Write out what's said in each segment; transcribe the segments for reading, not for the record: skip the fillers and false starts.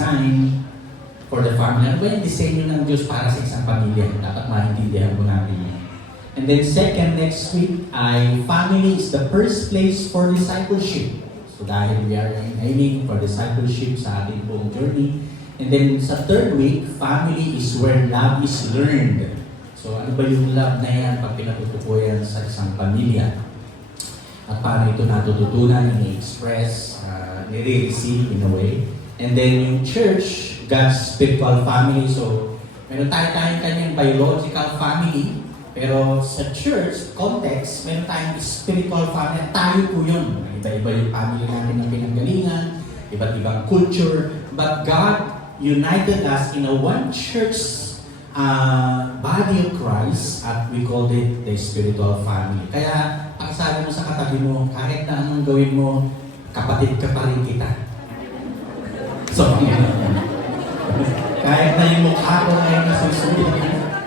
design for the family. Ano ba yung disenyo ng Diyos para sa isang pamilya? Dapat maintindihan po natin yun. And then second, next week, ay family is the first place for discipleship. So dahil we are aiming for discipleship sa ating buong journey. And then sa third week, family is where love is learned. So ano ba yung love na yan pag pinatutukoyan sa isang pamilya? At paano ito natututunan, ini-express, nire-receive in a way. And then yung church, God's spiritual family. So meron tayong kanyang biological family. Pero sa church context, meron tayong spiritual family. Tayo po yun. Iba-iba yung family natin ng pinanggalingan, iba't ibang culture. But God united us in a one church body of Christ at we called it the spiritual family. Kaya, pakisabi mo sa katabi mo, kahit na anong gawin mo, kapatid ka pa rin kita. So, kahit na yung mukha ko ngayon nasusunod,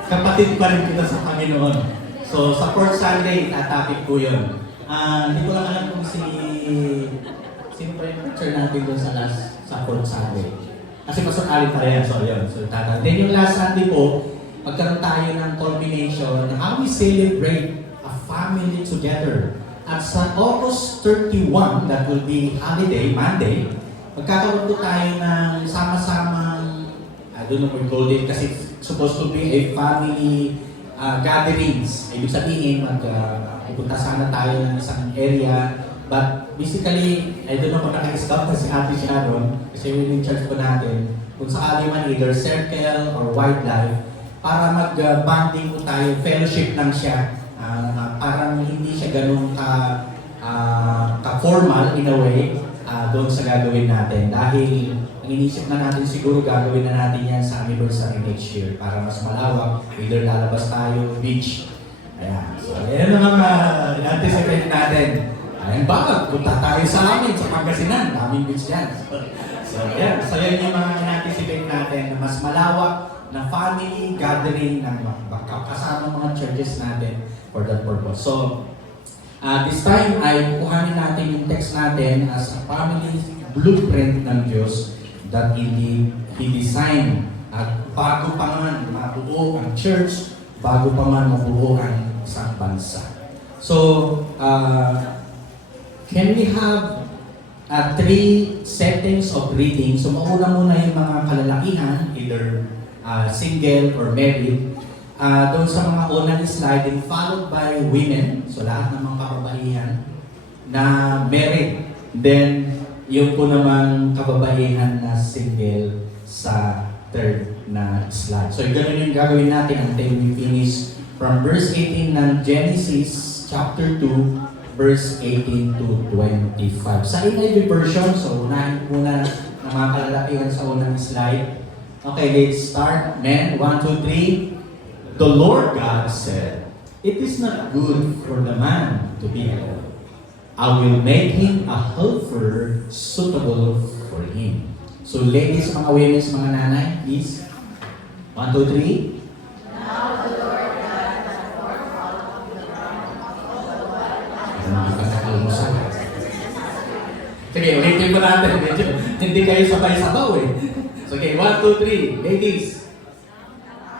kapatid pa rin kita sa Panginoon. So, sa fourth Sunday, topic po yun. Hindi ko lang alam kung sino pa yung picture natin doon sa fourth Sunday. Kasi Pastor Alin pa rin, so yun. So, then yung last Sunday po, magkaroon tayo ng culmination ng how we celebrate a family together. At sa August 31, that will be holiday, Monday, magkakaroon po tayo ng sama-samang, I don't know what we call it, kasi supposed to be a family gatherings. Ibig sabihin, pupunta sana tayo ng isang area. But basically, I don't know kung naka-stop na si Ate Sharon, kasi yun yung church po natin, kung sakali man either circle or wildlife, para mag-bonding po tayo, fellowship lang siya. Parang hindi siya ganun ka-formal in a way doon sa gagawin natin. Dahil ang inisip na natin siguro gagawin na natin yan sa anniversary next year para mas malawak. Either lalabas tayo, beach. Ayan. So, yan ang mga anticipate natin. Ayan ba? Punta tayo sa amin, sa Pangasinan. Daming beach yan. So, yan. So, yan yung mga anticipate natin na mas malawak na family gathering ng kasama mga churches natin for that purpose. So, this time ay kuhanin natin yung text natin as a family blueprint ng Diyos that He designed at bago pa man mabuo ang church, bago pa man mabuo ang isang bansa. So, can we have 3 settings of reading? So, mauna muna yung mga kalalakihan, either single or married. Doon sa mga unang slide, and followed by women, so lahat ng mga kababaihan na married. Then, yung po naman kababaihan na single sa third na slide. So, ganun yung gagawin natin until we finish from verse 18 ng Genesis chapter 2, verse 18 to 25. Sa NIV version, so unahin muna ng mga kalalakihan sa unang slide. Okay, let's start. Men, 1, 2, 3. The Lord God said, "It is not good for the man to be alone. I will make him a helper suitable for him." So ladies, mga women, mga nanay, please. 1, 2, 3. Now the Lord God has formed out of the ground all the wild animals. Sige, ulitin mo natin. Medyo hindi kayo sabay-sabaw eh. So, okay, 1, 2, 3. Ladies.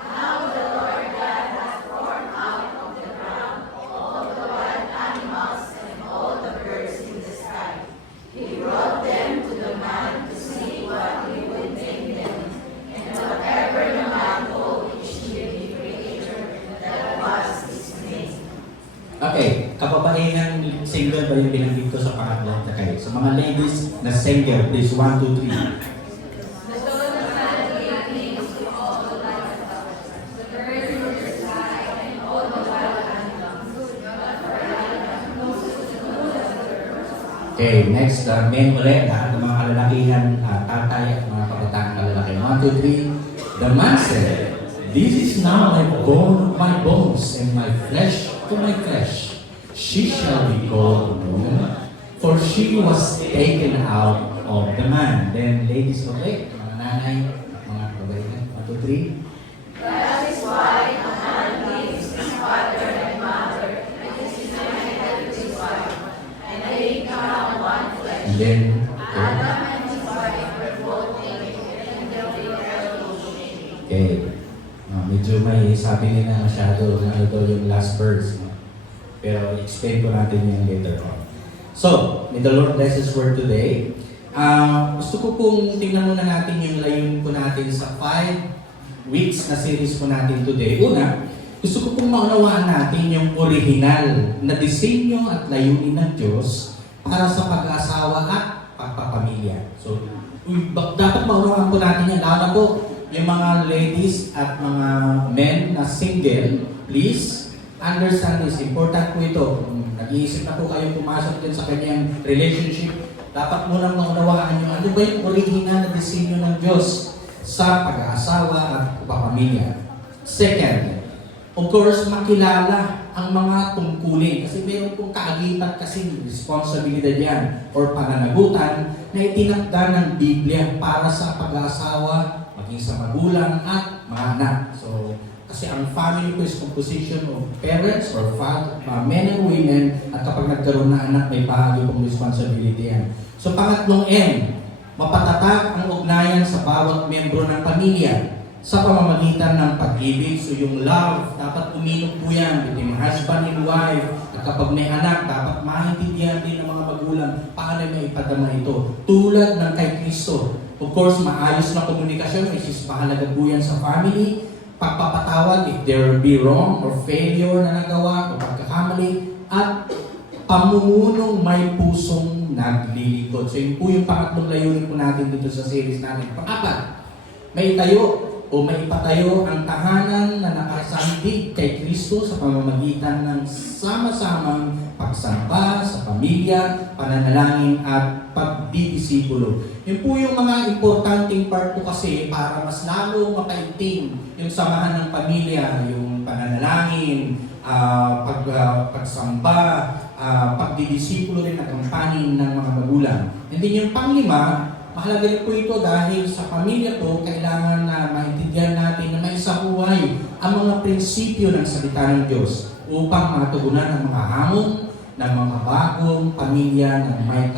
Now the Lord God has formed out of the ground all the wild animals and all the birds in the sky. He brought them to the man to see what he would name them. And whatever the man called each living creature, that was his name. Okay, kababaihan single ba yung binanggit ko sa pangalan na kayo? So, mga ladies na single, please, 1, 2, 3. Okay, next, men ulit, ng mga kalalakihan, tatay at mga kabataan kalalaki. 1, 2, 3. The man said, "This is now my bone of my bones and my flesh to my flesh. She shall be called woman, for she was taken out of the man." Then, ladies ulit, mga nanay, mga kabaihan. 1, 2, 3. That is why a man leaves his father and mother, and is united to his wife, and they become one flesh. And then, Adam and his wife were both naked, Okay. Medyo may sabi nila masyado na ito yung last verse. No? Pero explain ko natin yung later on. So, may the Lord bless His word today. Gusto ko pong tingnan muna natin yung layunin po natin sa 5 weeks na series po natin today. Una, gusto ko pong maunawaan natin yung original na disenyo at layunin ng Diyos para sa pag-asawa at pagpapamilya. So, dapat maunawaan po natin yan. Lalo na po, yung mga ladies at mga men na single, please understand this. Important po ito. Kung nag-iisip na po kayo pumasok din sa kanyang relationship, dapat munang maunawaan nyo ano ba yung original na disenyo ng Diyos sa pag-aasawa at pagpapamilya. Second, of course, makilala ang mga tungkulin. Kasi mayroon pong kaagitan kasi responsibilidad yan or pananagutan na itinakda ng Biblia para sa pag-aasawa, maging sa magulang at mga anak. So, kasi ang family ko is composition of parents or men and women at kapag nagkaroon na anak, may bahagi pong responsibility yan. So, pangatlong M, mapatatag ang ugnayan sa bawat membro ng pamilya sa pamamagitan ng pag-ibig. So, yung love, dapat uminog po yan between husband and wife. At kapag may anak, dapat maintindihan din ng mga magulang paano may ipadama ito. Tulad ng kay Kristo. Of course, maayos na komunikasyon, which is mahalaga po yan sa family. Pagpapatawad if there be wrong or failure na nagawa o pagkakamali. At pamumunong may pusong naglilingkod. So yun po yung pangatlong layunin po natin dito sa series natin. Pang-apat, may tayo o may ipatayo ang tahanan na nakasandig kay Kristo sa pamamagitan ng sama-samang pagsamba sa pamilya, pananalangin at pagdidisipulo. Yun po yung mga importanteng part po kasi para mas lalo mapaigting yung samahan ng pamilya, yung pananalangin, pagsamba, pagdidisipulo rin at kampanin ng mga magulang. And then yung panglima, mahalaga rin po ito dahil sa pamilya po, kailangan na maintindihan natin na may isabuhay ang mga prinsipyo ng salita ng Diyos upang matugunan ang mga hamon ng mga bagong pamilya na may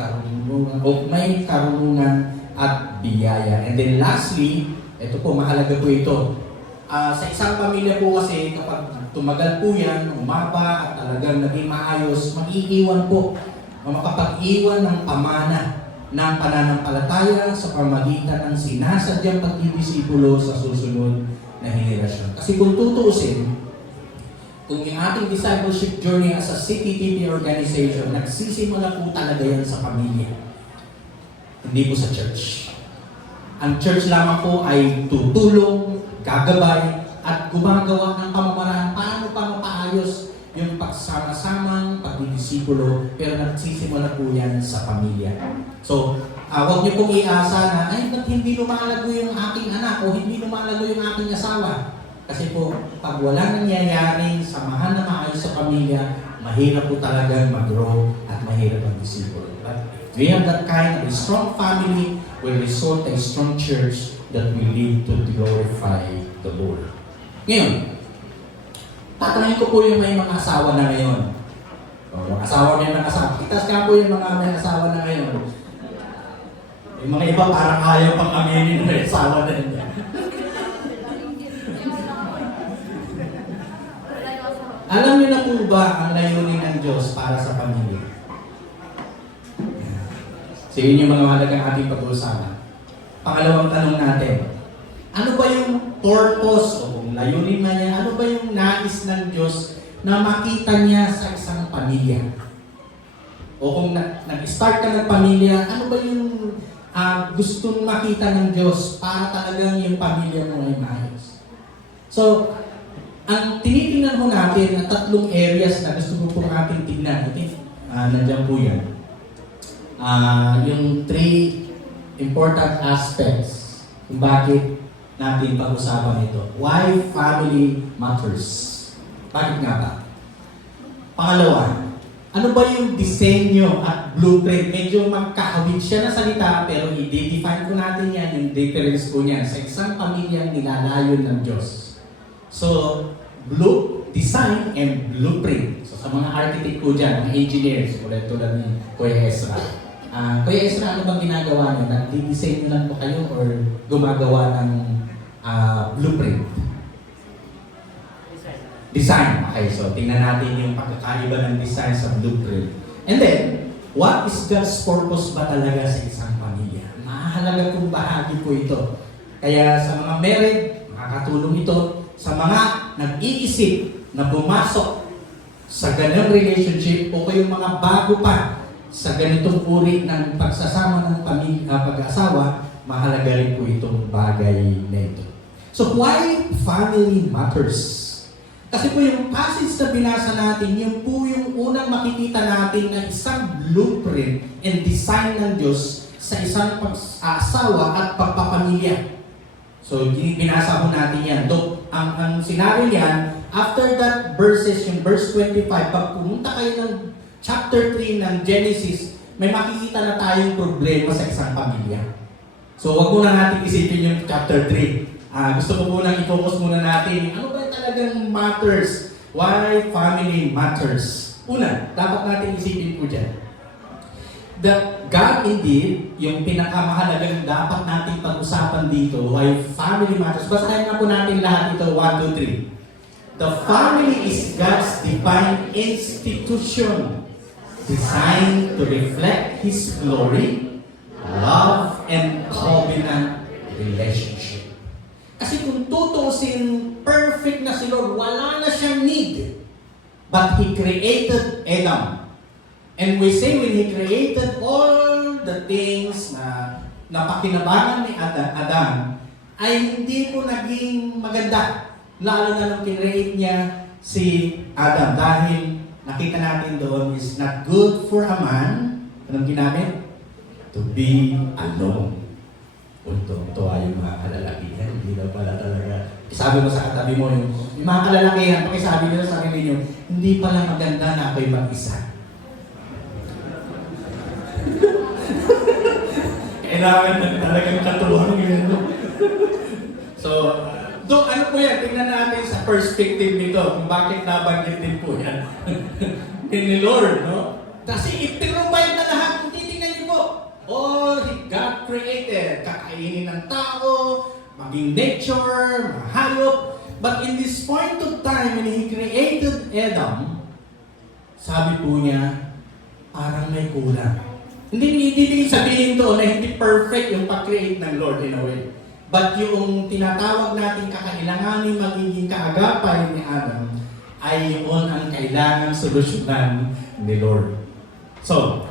karunungan at biyaya. And then lastly, ito po, mahalaga po ito. Sa isang pamilya po kasi, kapag tumagal po yan, umaba at talagang naging maayos, mag-iiwan po, makapag-iwan ng pamana ng pananampalataya sa pamamagitan ng sinasadyang pagdidisipulo sa susunod na henerasyon. Kasi kung tutuusin, kung yung ating discipleship journey as a CTTP organization, nagsisimula po talaga yan sa pamilya. Hindi po sa church. Ang church lamang po ay tutulong, gagabay, at gumagawa ng pamamaraan paano pa mapaayos yung pagsama-samang pagdidisipulo, pero nagsisimula po yan sa pamilya. So, huwag niyo pong iasa na, ay, ba't hindi lumalago yung aking anak o hindi lumalago yung aking asawa? Kasi po, pag wala nangyayaring samahan na maayos sa pamilya, mahirap po talagang mag-grow at mahirap ang disipulo. But if we have that kind of a strong family, will result in a strong church that will lead to glorify the Lord. Ngayon, tatanungin ko po yung may mga asawa na ngayon. O, yung asawa may mga asawa. Itas ka po yung mga may asawa na ngayon. Yung mga iba parang ayaw pang aminin na may asawa na yun. Alam niyo na po ba ang layunin ng Diyos para sa pamilya? So yun yung mga mahalagang ating pag-uusapan. Pangalawang tanong natin, ano ba yung purpose o kung layunin man niya, ano ba yung nais ng Diyos na makita niya sa isang pamilya? O kung nag-start ka ng pamilya, ano ba yung gustong makita ng Diyos para talagang yung pamilya mo ay maayos? So, ang tinitingnan mo natin ang tatlong areas na gusto ko po natin tingnan. Nandiyan po yan. Yung 3 important aspects kung bakit natin pag-usapan ito. Why family matters. Bakit nga ba? Pangalawa, ano ba yung disenyo at blueprint? Medyo magkahawid siya na salita, pero i-define ko natin yan, yung difference ko niyan sa isang pamilyang nilalayon ng Diyos. So, design and blueprint. So, sa mga architect ko dyan, mga engineers, tulad ni Kuya Ezra. Kuya Ezra, ano bang ginagawa niyo? Nag-design lang po kayo or gumagawa ng blueprint. Design. Okay, so tingnan natin yung pagkakaiba ng design sa blueprint. And then, what is God's purpose ba talaga sa isang pamilya? Mahalaga pong bahagi po ito. Kaya sa mga married, makakatulong ito. Sa mga nag-iisip na pumasok sa ganang relationship o kayong mga bago pa sa ganitong uri ng pagsasama ng pag-asawa, mahalaga rin po itong bagay na ito. So why family matters? Kasi po yung passage na binasa natin, yun po yung unang makikita natin na isang blueprint and design ng Diyos sa isang pag-asawa at pagpapamilya. So, binasa po natin yan. Ang sinabi niyan, after that verses, yung verse 25, pag pumunta kayo ng chapter 3 ng Genesis, may makikita na tayong problema sa isang pamilya. So, wag muna natin isipin yung chapter 3. Gusto ko muna i-focus muna natin, ano ba talagang matters? Why family matters? Una, dapat natin isipin po dyan. That God indeed, yung pinakamahalagang dapat nating pag-usapan dito, why family matters. Basahin na po natin lahat ito, 1, 2, 3. The family is God's divine institution designed to reflect His glory, love, and covenant relationship. Kasi kung tutusin, perfect na si Lord, wala na siyang need. But He created Adam. And we say when He created all the things na napakinabangan ni Adam, ay hindi po naging maganda. Lalo na nung kinreate niya si Adam. Dahil nakita natin doon is not good for a man, anong ginamit? To be alone. Tuwa yung mga kalalakihan, hindi daw pala talaga. Sabi mo sa katabi mo, yung mga kalalakihan, pakisabi nila sa sarili nyo, hindi pala maganda na ako'y mag-isa. Kailangan na talagang katuwang yun. So, ano po yan, tingnan natin sa perspective nito, kung bakit nabanggit din po yan. Ni Lord, no? Kasi ipinrovide na lahat, hindi tingnan niyo po. All God created, kakainin ng tao, maging nature, mga hayop. But in this point of time, when He created Adam, sabi po niya, parang may kulang. Hindi sabihin doon na hindi perfect yung pag-create ng Lord in a way. But yung tinatawag natin kakailanganin magiging kaagapay ni Adam, ay yun ang kailangang solusyonan ni Lord. So,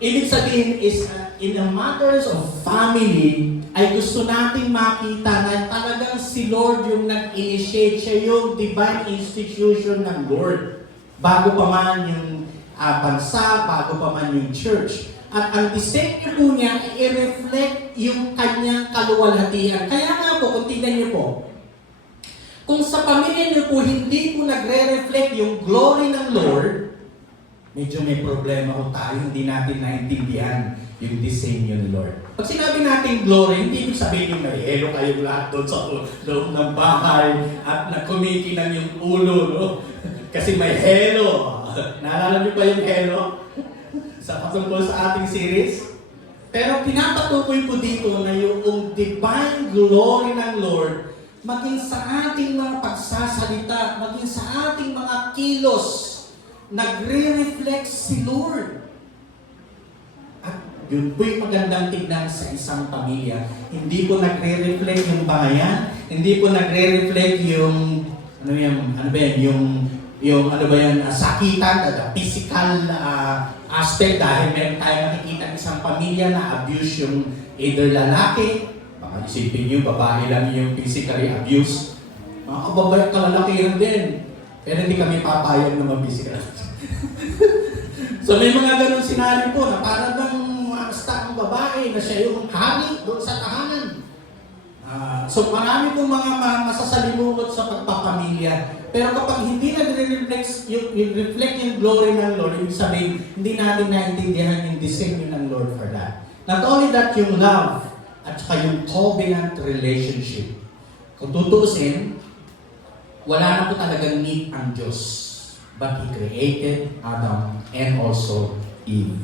ibig sabihin is, in the matters of family, ay gusto nating makita na talagang si Lord yung nag-initiate, siya yung divine institution ng Lord. Bago pa man yung bansa, bago pa man yung church. At ang disenyo po niya, i-reflect yung kanyang kaluwalhatian. Kaya nga po, kung tingnan niyo po, kung sa pamilya niyo po, hindi po nagre-reflect yung glory ng Lord, medyo may problema po tayo, hindi natin naintindihan yung disenyo ni Lord. Pag sinabi natin glory, hindi ibig sabihin yung nahihelo kayong lahat doon sa loob ng bahay at kumikinang yung ulo, no? Kasi may helo. Naalala niyo pa yung helo? Sa patungkol sa ating series. Pero pinapatukoy po dito na yung divine glory ng Lord maging sa ating mga pagsasalita, maging sa ating mga kilos, nagre-reflect si Lord. At yun po'y magandang tignan sa isang pamilya. Hindi po nagre-reflect yung bayan, hindi po nagre-reflect yung sakitan, the physical aspect, dahil meron tayong nakikita isang pamilya na abuse yung either lalaki, baka isipin nyo, babae lang yung physically abuse. Mga kababae, kalalakihan din. Pero hindi kami papayag na mag-physical abuse. So may mga ganun senaryo po na parang bang basta ang babae na siya yung hari doon sa tahanan. So marami pong mga masasalimuot sa pagpapamilya. Pero kapag hindi nagre-reflect yung glory ng Lord, ibig sabihin, hindi natin naintindihan yung disenyo ng Lord for that. Not only that, yung love at saka yung covenant relationship. Kung tutuusin, wala na po talagang need ang Diyos. But He created Adam and also Eve.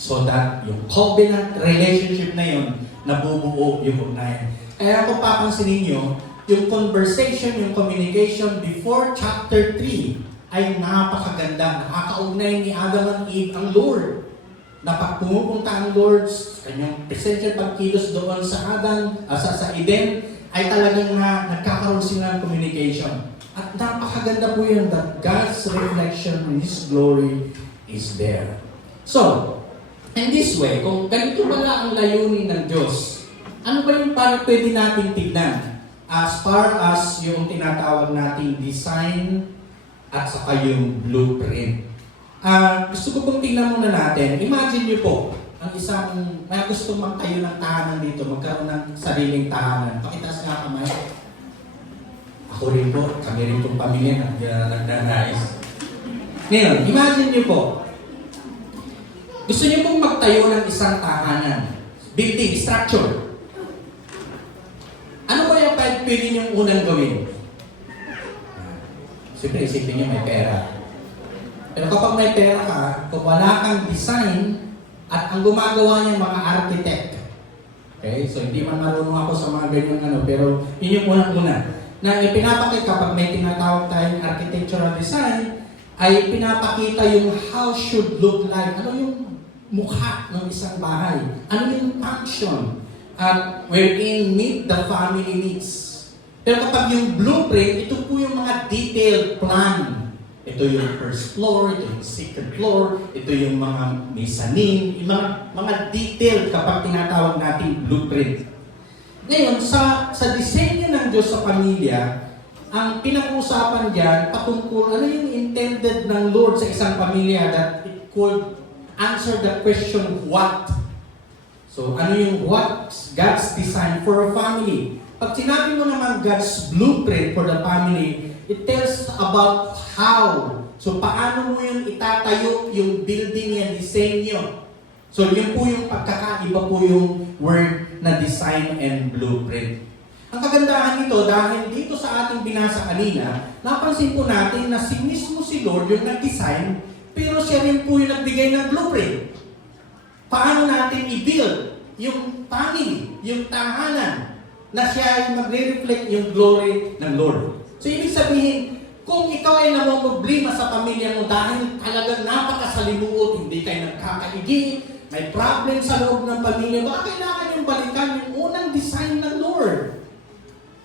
So that yung covenant relationship na yun, nabubuo yung ugnayan. Kaya kung papansinin nyo, yung conversation, yung communication before chapter 3 ay napakaganda. Nakakaugnay ni Adam at Eve ang Lord. Na pag pumupunta ang Lord, kanyang presensya pagkilos doon sa sa Eden, ay talagang nagkakaroon sila ng communication. At napakaganda po yun that God's reflection in His glory is there. So, in this way, kung ganito pala ang layunin ng Diyos, ano ba yung parang pwede natin tignan? As far as yung tinatawag nating design at saka yung blueprint. Gusto ko pong tingnan muna natin. Imagine niyo po, ang isang may gusto magtayo ng tahanan dito, magkaroon ng sariling tahanan. Pakitaas nga kamay. Ako rin po, kami rin pong pamilya nagdanais. Ngayon, imagine niyo po, gusto niyo pong magtayo ng isang tahanan, building, structure. Ano ba yung pwede niyong unang gawin? Siyempre, isipin niyo may pera. Pero kapag may pera ka, kung wala kang design, at ang gumagawa niya mga architect. Okay? So, hindi man marunong ako sa mga ganyang pero yun yung unang-una. Na ipinapakita kapag may tinatawag tayong architectural design, ay pinapakita yung how should look like. Ano yung mukha ng isang bahay? Ano yung function? At wherein meet the family needs. Pero kapag yung blueprint, ito po yung mga detailed plan. Ito yung first floor, ito yung second floor, ito yung mga mezzanine, yung mga detailed kapag tinatawag natin blueprint. Ngayon, sa disenyo ng Diyos sa pamilya, ang pinag-uusapan diyan patungkol ano yung intended ng Lord sa isang pamilya that it could answer the question what. So, ano yung what God's design for a family? Pag sinabi mo naman God's blueprint for the family, it tells about how. So, paano mo yung itatayo yung building yan, disenyo. So, yun po yung pagkakaiba po yung word na design and blueprint. Ang kagandahan nito, dahil dito sa ating binasa kanina, napansin po natin na mismo si Lord yung nag-design, pero siya rin po yung nagbigay ng blueprint. Paano natin i-build yung family, yung tahanan, na siya ay magre-reflect yung glory ng Lord. So, ibig sabihin, kung ikaw ay namumblema sa pamilya mo dahil talagang napakasalimuot, hindi kayo nagkakaigi, may problem sa loob ng pamilya, baka kailangan yung balikan yung unang design ng Lord.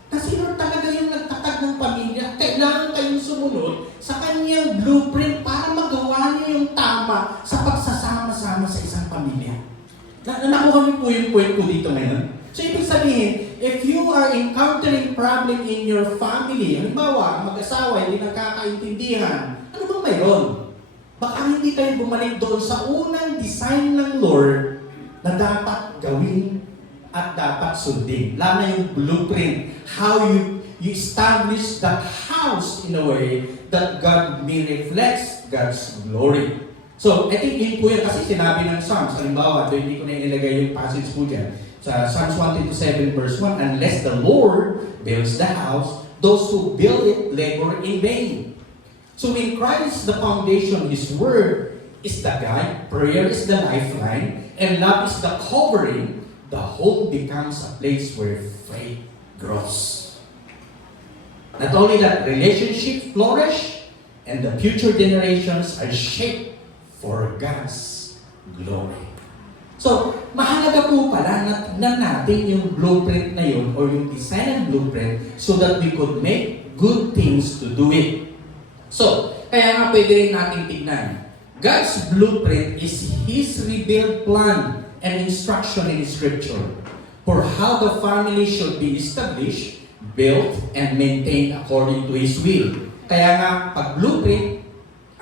Kasi Lord talaga yung nagtatag ng pamilya, kailangan kayong sumunod sa kanyang blueprint para magawa niyo yung tama sa pagsasama-sama sa isang pamilya. Nakuha niyo po yung point ko dito ngayon. So, ibig sabihin, if you are encountering problem in your family, halimbawa, mag-asawa, hindi nagkakaintindihan, ano bang mayroon? Baka hindi kayo bumalik doon sa unang design ng Lord na dapat gawin at dapat sundin. Lalo na yung blueprint, how you establish that house in a way that God may reflect God's glory. So, I think yun po yan kasi sinabi ng Psalms, halimbawa, doon hindi ko na inilagay yung passage po dyan. Sa Psalms 127 verse 1, unless the Lord builds the house, those who build it labor in vain. So when Christ is the foundation, His Word is the guide, prayer is the lifeline, and love is the covering, the home becomes a place where faith grows. Not only that, relationships flourish, and the future generations are shaped for God's glory. So, mahalaga po pala na tignan natin yung blueprint na yun or yung design and blueprint so that we could make good things to do it. So, kaya nga pwede rin natin tignan. God's blueprint is His revealed plan and instruction in Scripture for how the family should be established, built, and maintained according to His will. Kaya nga, pag blueprint,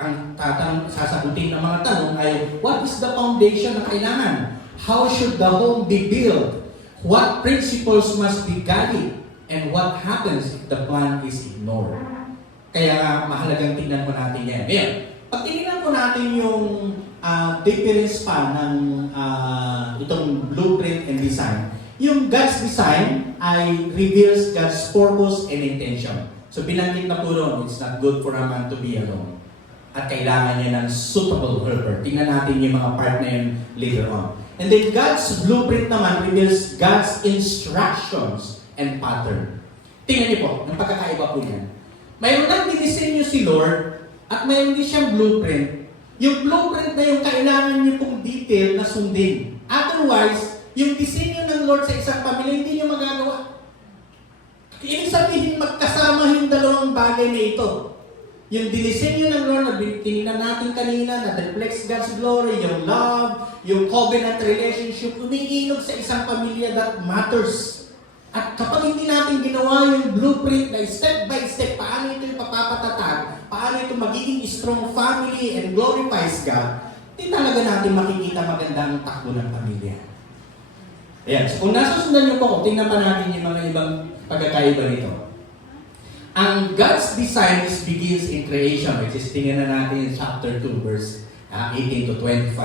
ang sasagutin ng mga tanong ay, what is the foundation na kailangan? How should the home be built? What principles must be guided? And what happens if the plan is ignored? Kaya nga, mahalagang tingnan po natin yan. Ngayon, pag tingnan po natin yung difference pa ng itong blueprint and design, yung God's design ay reveals God's purpose and intention. So, binanggit na po doon, it's not good for a man to be alone. At kailangan niya ng suitable helper. Tingnan natin yung mga part na yun later on. And then God's blueprint naman reveals God's instructions and pattern. Tingnan niyo po, ang pagkakaiba po niyan. Mayroon lang dinisenyo si Lord at mayroon din siyang blueprint. Yung blueprint na yung kailangan niyo pong detail na sundin. Otherwise, yung disenyo ng Lord sa isang pamilya, hindi niyo magagawa. Ibig sabihin, magkasama yung dalawang bagay na ito. Yung dinisenyo ng Lord na tinignan natin kanina, na reflects God's glory, yung love, yung covenant relationship, umiinog sa isang pamilya that matters. At kapag hindi natin ginawa yung blueprint na step by step, paano ito ipapapatatag, paano ito magiging strong family and glorifies God, hindi talaga natin makikita maganda ang takbo ng pamilya. Ayan, so kung nasusundan niyo po, tingnan pa natin yung mga ibang pagkakaiba nito. Ang God's design is begins in creation, which is tingnan na natin in chapter 2, verse 18 to 25.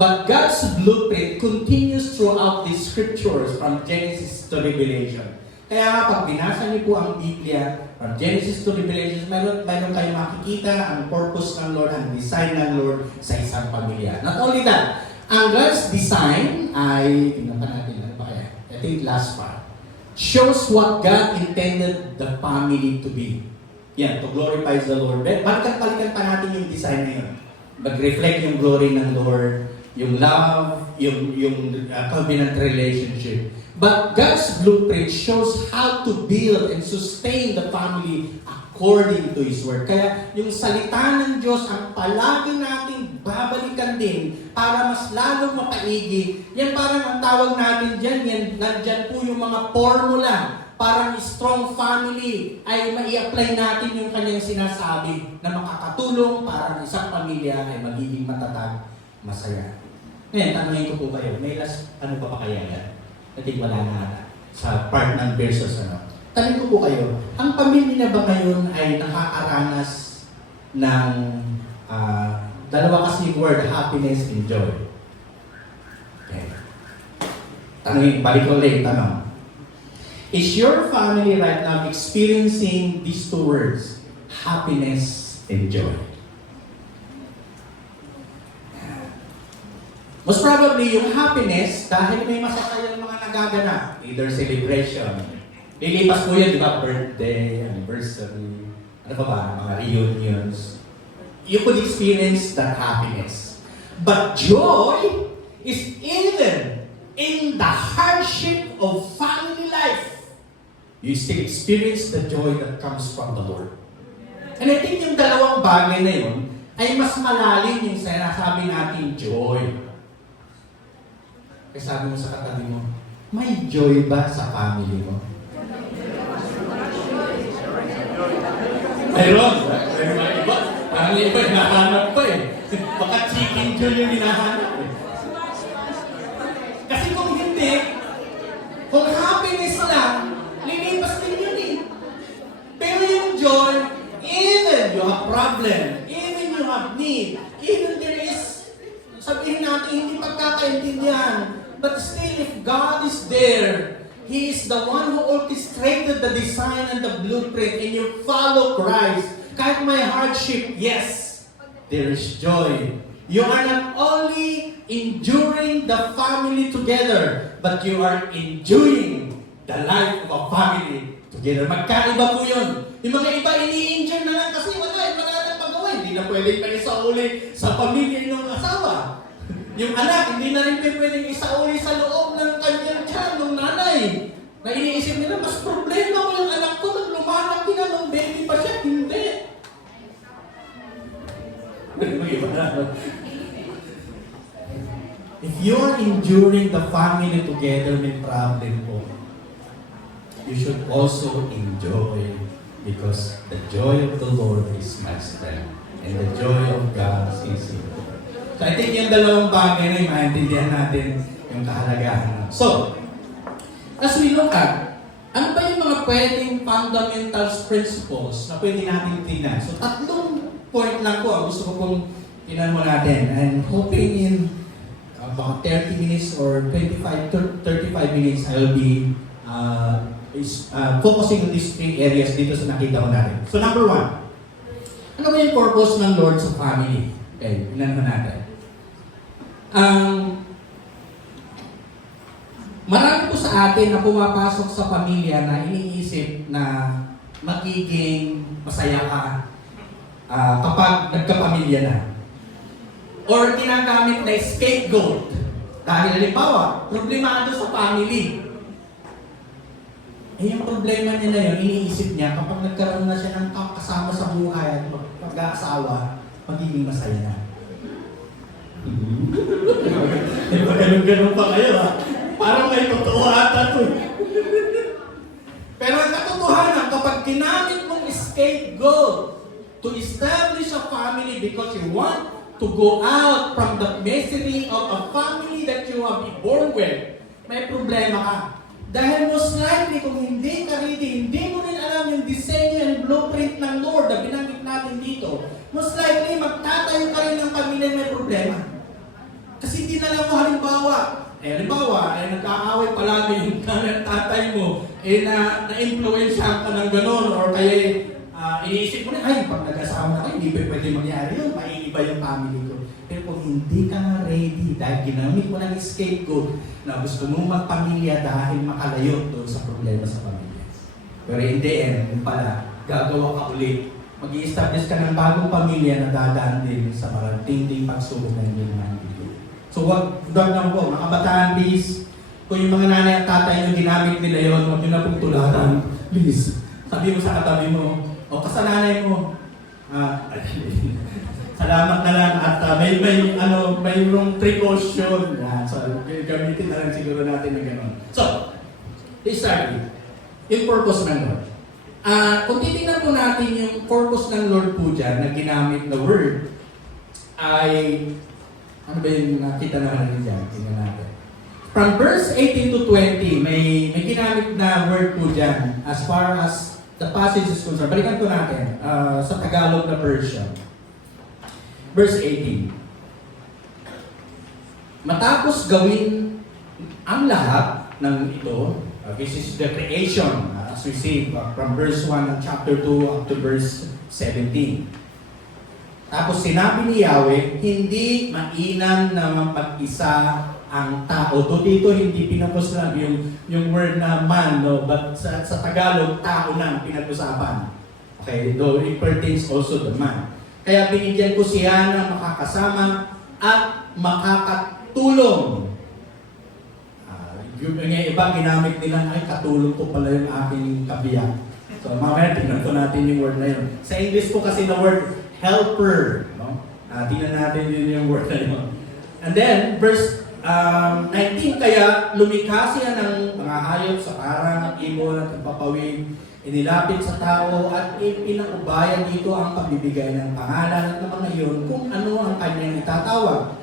But God's blueprint continues throughout the scriptures from Genesis to Revelation. Kaya nga, pag binasa niyo po ang Biblia, from Genesis to Revelation, mayroon kayong makikita ang purpose ng Lord, ang design ng Lord sa isang pamilya. Not only that, ang God's design ay, tingnan pa natin, ano ba kaya? I think last part. Shows what God intended the family to be. Yan, to glorify the Lord. Balikan pa natin yung design na yun. Mag-reflect yung glory ng Lord, yung love, yung covenant relationship. But God's blueprint shows how to build and sustain the family according to His Word. Kaya yung salita ng Diyos ang palagi nating babalikan din para mas lalong mapaigi. Yan parang ang tawag natin dyan, nandyan po yung mga formula para strong family ay mai-apply natin yung kanyang sinasabi na makakatulong para ang isang pamilya ay magiging matatag, masaya. Ngayon, tanongin ko po kayo, may last, ano pa kaya yan? Natin wala na sa part ng verses, ano? Tanong ko po kayo, ang pamilya na ba ngayon ay nakakaranas ng dalawa kasi word, happiness and joy? Okay. Tanongin, balik ko ulit, tanong. Is your family right now experiencing these two words, happiness and joy? Most probably, yung happiness, dahil may masasayang mga nagaganap, either celebration, lilipas po yan, di ba? Birthday, anniversary, ano pa ba? Mga reunions. You could experience that happiness. But joy is even in the hardship of family life. You still experience the joy that comes from the Lord. And I think yung dalawang bagay na yun ay mas malalim yung sinasabi natin joy. Kaya sabi mo sa katabi mo, may joy ba sa family mo? Mayroon. Pero mga iba, parang iba hinahanap pa eh. Baka chicken joy yung hinahanap eh. Kasi kung hindi, kung happiness lang, lilipas din yun eh. Pero yung joy, even you have problem, even you have need, even there is, sabihin natin, hindi pagkakaintindihan, but still if God is there, He is the one who orchestrated the design and the blueprint, and you follow Christ. Kahit may hardship, yes, there is joy. You are not only enduring the family together, but you are enjoying the life of a family together. Magkaiba po yun. Yung mga iba, ini-enjoy na lang kasi wala nang magawa. Hindi na pwedeng isauli sa pamilya ng asawa. Yung anak, hindi na rin pwedeng isauli sa loob ng kanyang tiyan, ng nanay. Na iniisip nila, mas problema mo yung anak ko nang lumalaki na nung baby pa siya. Hindi. If you're enduring the family together, may problem po. You should also enjoy because the joy of the Lord is my strength and the joy of God is in you. So I think yung dalawang bagay na yung maintindihan natin yung kahalagahan. So, as we look at, ano ba yung mga pwedeng fundamental principles na pwede natin tingnan? So, tatlong point lang po ang gusto ko pong tingnan mo natin. And hoping in about 30 minutes or 25 to 35 minutes, I will be focusing on these three areas dito sa nakita ko natin. So, number one, ano ba yung purpose ng Lord sa family? Okay, tingnan mo natin. Marami po sa atin na pumapasok sa pamilya na iniisip na magiging masaya ka kapag nagkapamilya na. Or ginagamit na scapegoat. Dahil halimbawa, problemado sa family. Yung problema niya na yun, iniisip niya kapag nagkaroon na siya ng kasama sa buhay at pag-aasawa, magiging masaya na. Ganun pa kayo ha? Parang may totoo ata to. Pero ang katotohanan, kapag ginamit mong scapegoat to establish a family because you want to go out from the misery of a family that you have been born with, may problema ka. Dahil most likely, kung hindi ka ready, hindi mo rin alam yung disenyo and blueprint ng Lord na binanggit natin dito, most likely, magtatayo ka rin ng pamilya may problema. Kasi hindi na lang mo halimbawa, nagkaaway palagi yung tatay mo, na-influensya ka ng gano'n, or kaya iniisip mo na, ay, pag nag-asawa na kayo, hindi pwede mangyari yun, maiiba yung family ko. Pero kung hindi ka nga ready, dahil ginamit mo ng scapegoat, na gusto mo magpamilya dahil makalayo doon sa problema sa pamilya. Pero in the end, yung pala, gagawa ka ulit. Mag-i-establish ka ng bagong pamilya na dadaan din sa maratinding pagsubok ng iyong mga ibig. So wag lang po, mga kabataan, please, kung yung mga nanay at tatay nyo ginamit nila yun, huwag nyo na pong tularan. Please, sabi mo sa katabi mo, o kasananay mo, salamat na lang at mayroong precaution. So, gamitin na lang siguro natin ng gano'n. So, let's start with yung purpose ng Lord. Kung titignan po natin yung purpose ng Lord po dyan na ginamit na word, ay, ano ba yung nakita naman rin dyan? Tingnan natin. From verse 18 to 20, may ginamit na word po dyan as far as the passage is concerned. Balikan po natin sa Tagalog na version. Verse 18. Matapos gawin ang lahat ng ito, this is the creation, as we see from verse 1 ng chapter 2 up to verse 17. Tapos sinabi ni Yahweh, hindi mainam na mag-isa ang tao. Dito hindi pinapos lang yung word na man, no? But sa Tagalog, tao lang pinag-usapan. Okay, though it pertains also to man. Kaya binigyan ko siya ng makakasama at makakatulong. Yung iba ginamit nila, ay katulong ko pala yung aking kabiyak. So mamaya tingnan ko natin yung word na yun. Sa English po kasi na word, helper. No? Tingnan natin yun yung word na yun. And then, verse 19, kaya lumikha siya ng mga hayop sa parang, ibon at papawid. Inilapit sa tao at ipinaubayan dito ang pagbibigay ng pangalan at ng mga iyon kung ano ang kanyang itatawag.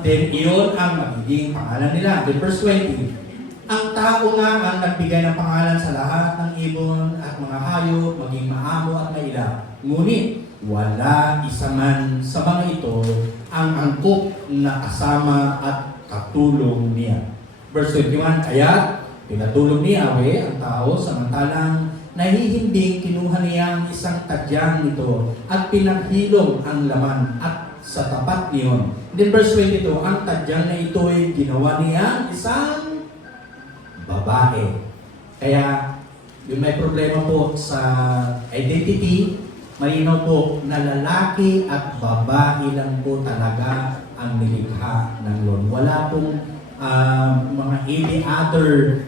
Then iyon ang magiging pangalan nila. Then verse 20, ang tao nga ang nagbigay ng pangalan sa lahat ng ibon at mga hayop, maging maamo at maila. Ngunit wala isa man sa mga ito ang angkop na kasama at katulong niya. Verse 21, kaya pinatulong ni Yahweh ang tao samantalang nahihimbing kinuha niya ang isang tadyang nito at pinaghilom ang laman at sa tapat niyon. Then verse 22, ang tadyang na ito ay ginawa niya isang babae. Kaya yung may problema po sa identity, malinaw po na lalaki at babae lang po talaga ang nilikha ng Lord. Wala pong mga any other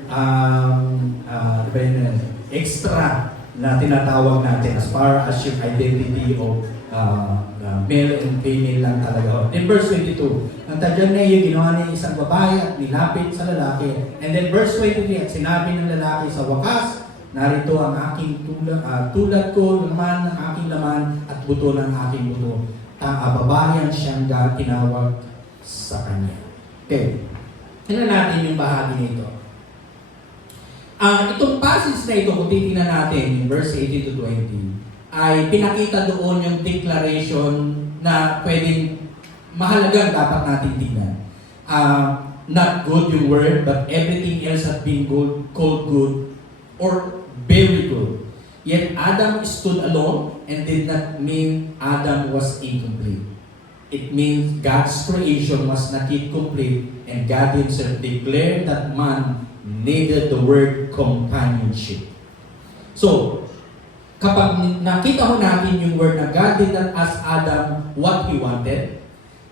extra na tinatawag natin as far as yung identity of male and female lang talaga. In verse 22, ang tadyang na iyo, ginawa niya isang babae at nilapit sa lalaki. And then verse 23, at sinabi ng lalaki sa wakas, narito ang aking tulad ko, laman ng aking laman at buto ng aking buto. Babae ang siyang tinawag sa kanya. Okay. Tingnan natin yung bahagi nito. Itong passage na ito, kung titingnan natin, yung verse 18 to 20, ay pinakita doon yung declaration na pwedeng mahalagang dapat natin tingnan. Not good yung word, but everything else has been called good or very good. Yet Adam stood alone and did not mean Adam was incomplete. It means God's creation was not yet complete and God Himself declared that man needed the word companionship. So, kapag nakita ho natin yung word na God did not ask Adam what he wanted,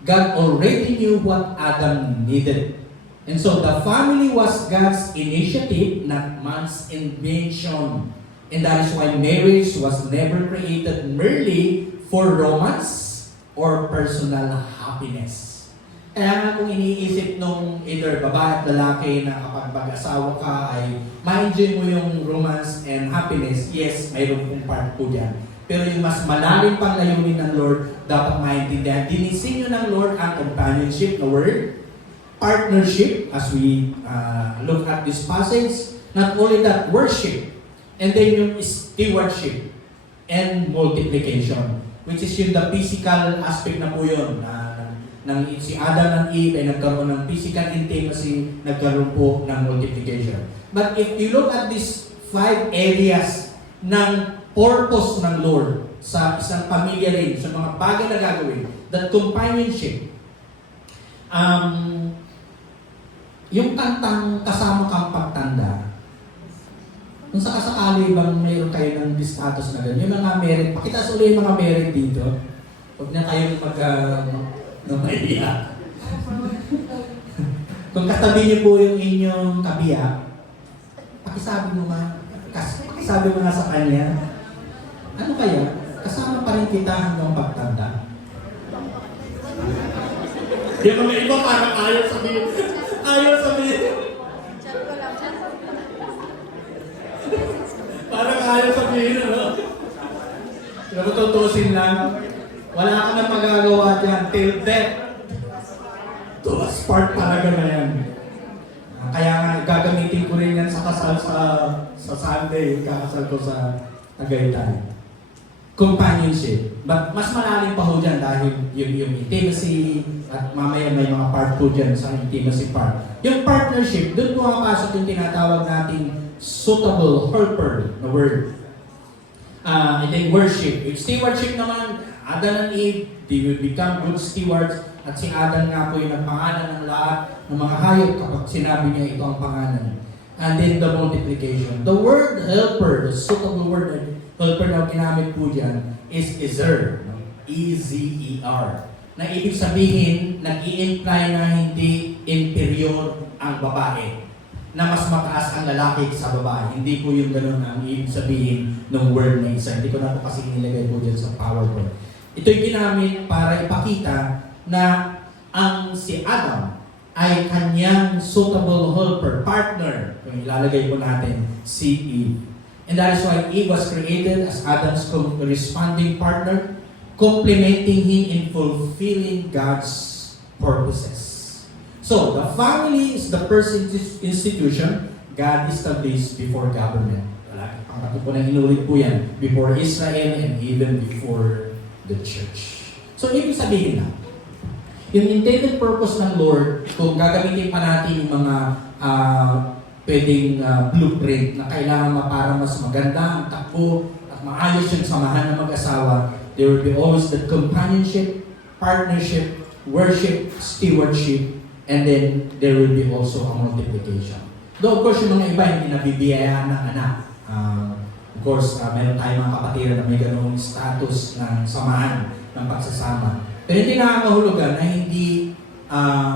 God already knew what Adam needed. And so the family was God's initiative, not man's invention. And that is why marriage was never created merely for romance or personal happiness. Kaya nga kung iniisip nung either babae at lalaki na kapag mag-asawa ka ay ma-enjoy mo yung romance and happiness, yes, mayroon pong part po dyan. Pero yung mas malalim pang layunin ng Lord, dapat maintindihan. Dinisinyo ng Lord ang companionship na word, partnership, as we look at this passage, not only that, worship, and then yung stewardship and multiplication, which is yung the physical aspect na po yun, nang si Adam and Eve ay nagkaroon ng physical intimacy, nagkaroon po ng multiplication. But if you look at these 5 areas ng purpose ng Lord sa isang pamilya rin, sa mga bagay na gagawin, that companionship, yung kantang kasama kang pagtanda, kung sakasakali bang mayroon kayo ng status na gano'n, yung mga merit, pakita sa ulit yung mga merit dito, huwag na kayo maiyak. Kung katabi niyo po yung inyong kabiyak, pakisabi mo nga sa kanya, ano kaya, kasama pa rin kita hanggang pagtanda. Yung mga iba parang ayaw sabihin. Parang ayaw sabihin, ano? Pero tutusin lang, wala ka na magagawa dyan till death. To us part talaga na yan. Kaya nga, gagamitin ko rin yan sa kasal sa Sunday, kakasal ko sa Tagaytay. Companionship. But mas malalim pa ho dyan dahil yung intimacy at mamaya may mga part po dyan sa intimacy part. Yung partnership, doon pumapasok yung tinatawag nating suitable helper na word. And then worship. Yung stewardship naman, Adam and Eve, they will become good stewards. At si Adam nga po yung nagpangalan ng lahat ng mga hayop kapag sinabi niya ito ang pangalan. And then the multiplication. The word helper, the suitable word helper na ginamit po dyan is Ezer. E-Z-E-R. Na ibig sabihin, nag-i-imply na hindi inferior ang babae. Na mas mataas ang lalaki sa babae. Hindi po yung ganun ang ibig sabihin ng word na isa. Hindi ko na po kasi nilagay po dyan sa PowerPoint. Ito'y ginamit para ipakita na ang si Adam ay kanyang suitable helper, partner. Kung ilalagay po natin si Eve. And that is why Eve was created as Adam's corresponding partner, complementing him in fulfilling God's purposes. So, the family is the first institution God established before government. Ang po na inulit po yan, before Israel and even before the church. So, ibig sabihin na, yung intended purpose ng Lord, kung gagamitin pa natin yung mga pwedeng blueprint na kailangan para mas maganda ang takbo at maayos yung samahan ng mag-asawa, there will be always the companionship, partnership, worship, stewardship, and then there will be also a multiplication. Though of course yung mga iba hindi nabibiyayaan ng anak. Of course, meron tayong mga kapatiran na may ganoong status ng samahan ng pagsasama. Pero hindi nakakahulugan na hindi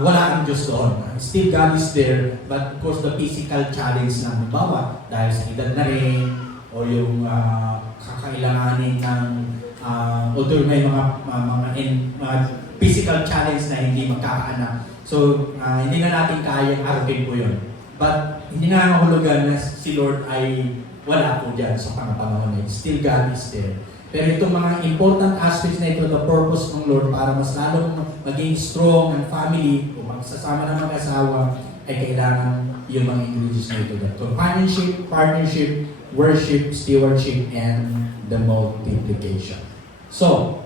wala ang Diyos doon. Still God is there, but of course the physical challenge na halimbawa dahil sa edad na rin o yung kakailanganin ng although may mga physical challenge na hindi magkakaanak. So hindi na natin kayang harapin po yun. But hindi na nakakahulugan na si Lord ay wala po dyan sa panahon na still God is there. Pero itong mga important aspects na ito, the purpose ng Lord para mas lalong maging strong ang family o magsasama ng mag-asawa ay kailangan yung mga ingredients na ito. The companionship, partnership, worship, stewardship, and the multiplication. So,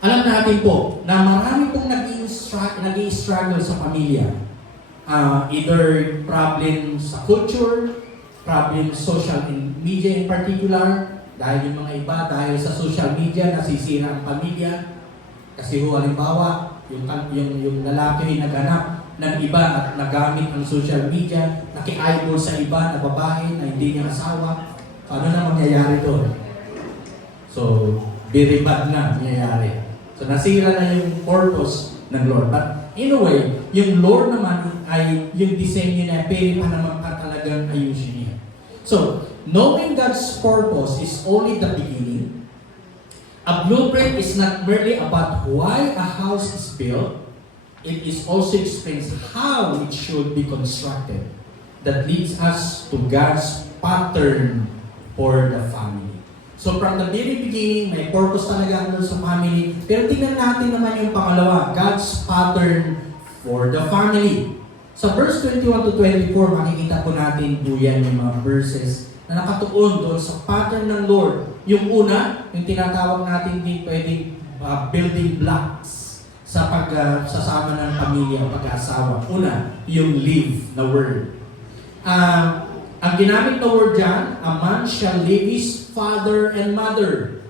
alam natin po na marami pong nag-i-struggle sa pamilya. Either problem sa culture, problem social and media in particular, dahil yung mga iba, dahil sa social media, nasisira ang pamilya. Kasi halimbawa, yung lalaki ay naghanap ng iba at nagamit ang social media, naki-eyeball sa iba na babae na hindi niya asawa, ano na mangyayari doon? So, very bad na mangyayari. So, nasira na yung purpose ng Lord. But in a way, yung Lord naman ay yung design niya na pwede pa naman pa talagang ayusin niya. So, knowing God's purpose is only the beginning. A blueprint is not merely about why a house is built. It is also explains how it should be constructed. That leads us to God's pattern for the family. So from the very beginning, may purpose talaga ang Lord sa family. Pero tingnan natin naman yung pangalawa, God's pattern for the family. Sa verse 21 to 24, makikita po natin po yan yung mga verses na nakatuon doon sa pattern ng Lord. Yung una, yung tinatawag natin din pwedeng building blocks sa pagsasama ng pamilya o pag-aasawa. Una, yung live na word. Ang ginamit na word dyan, a man shall leave his father and mother.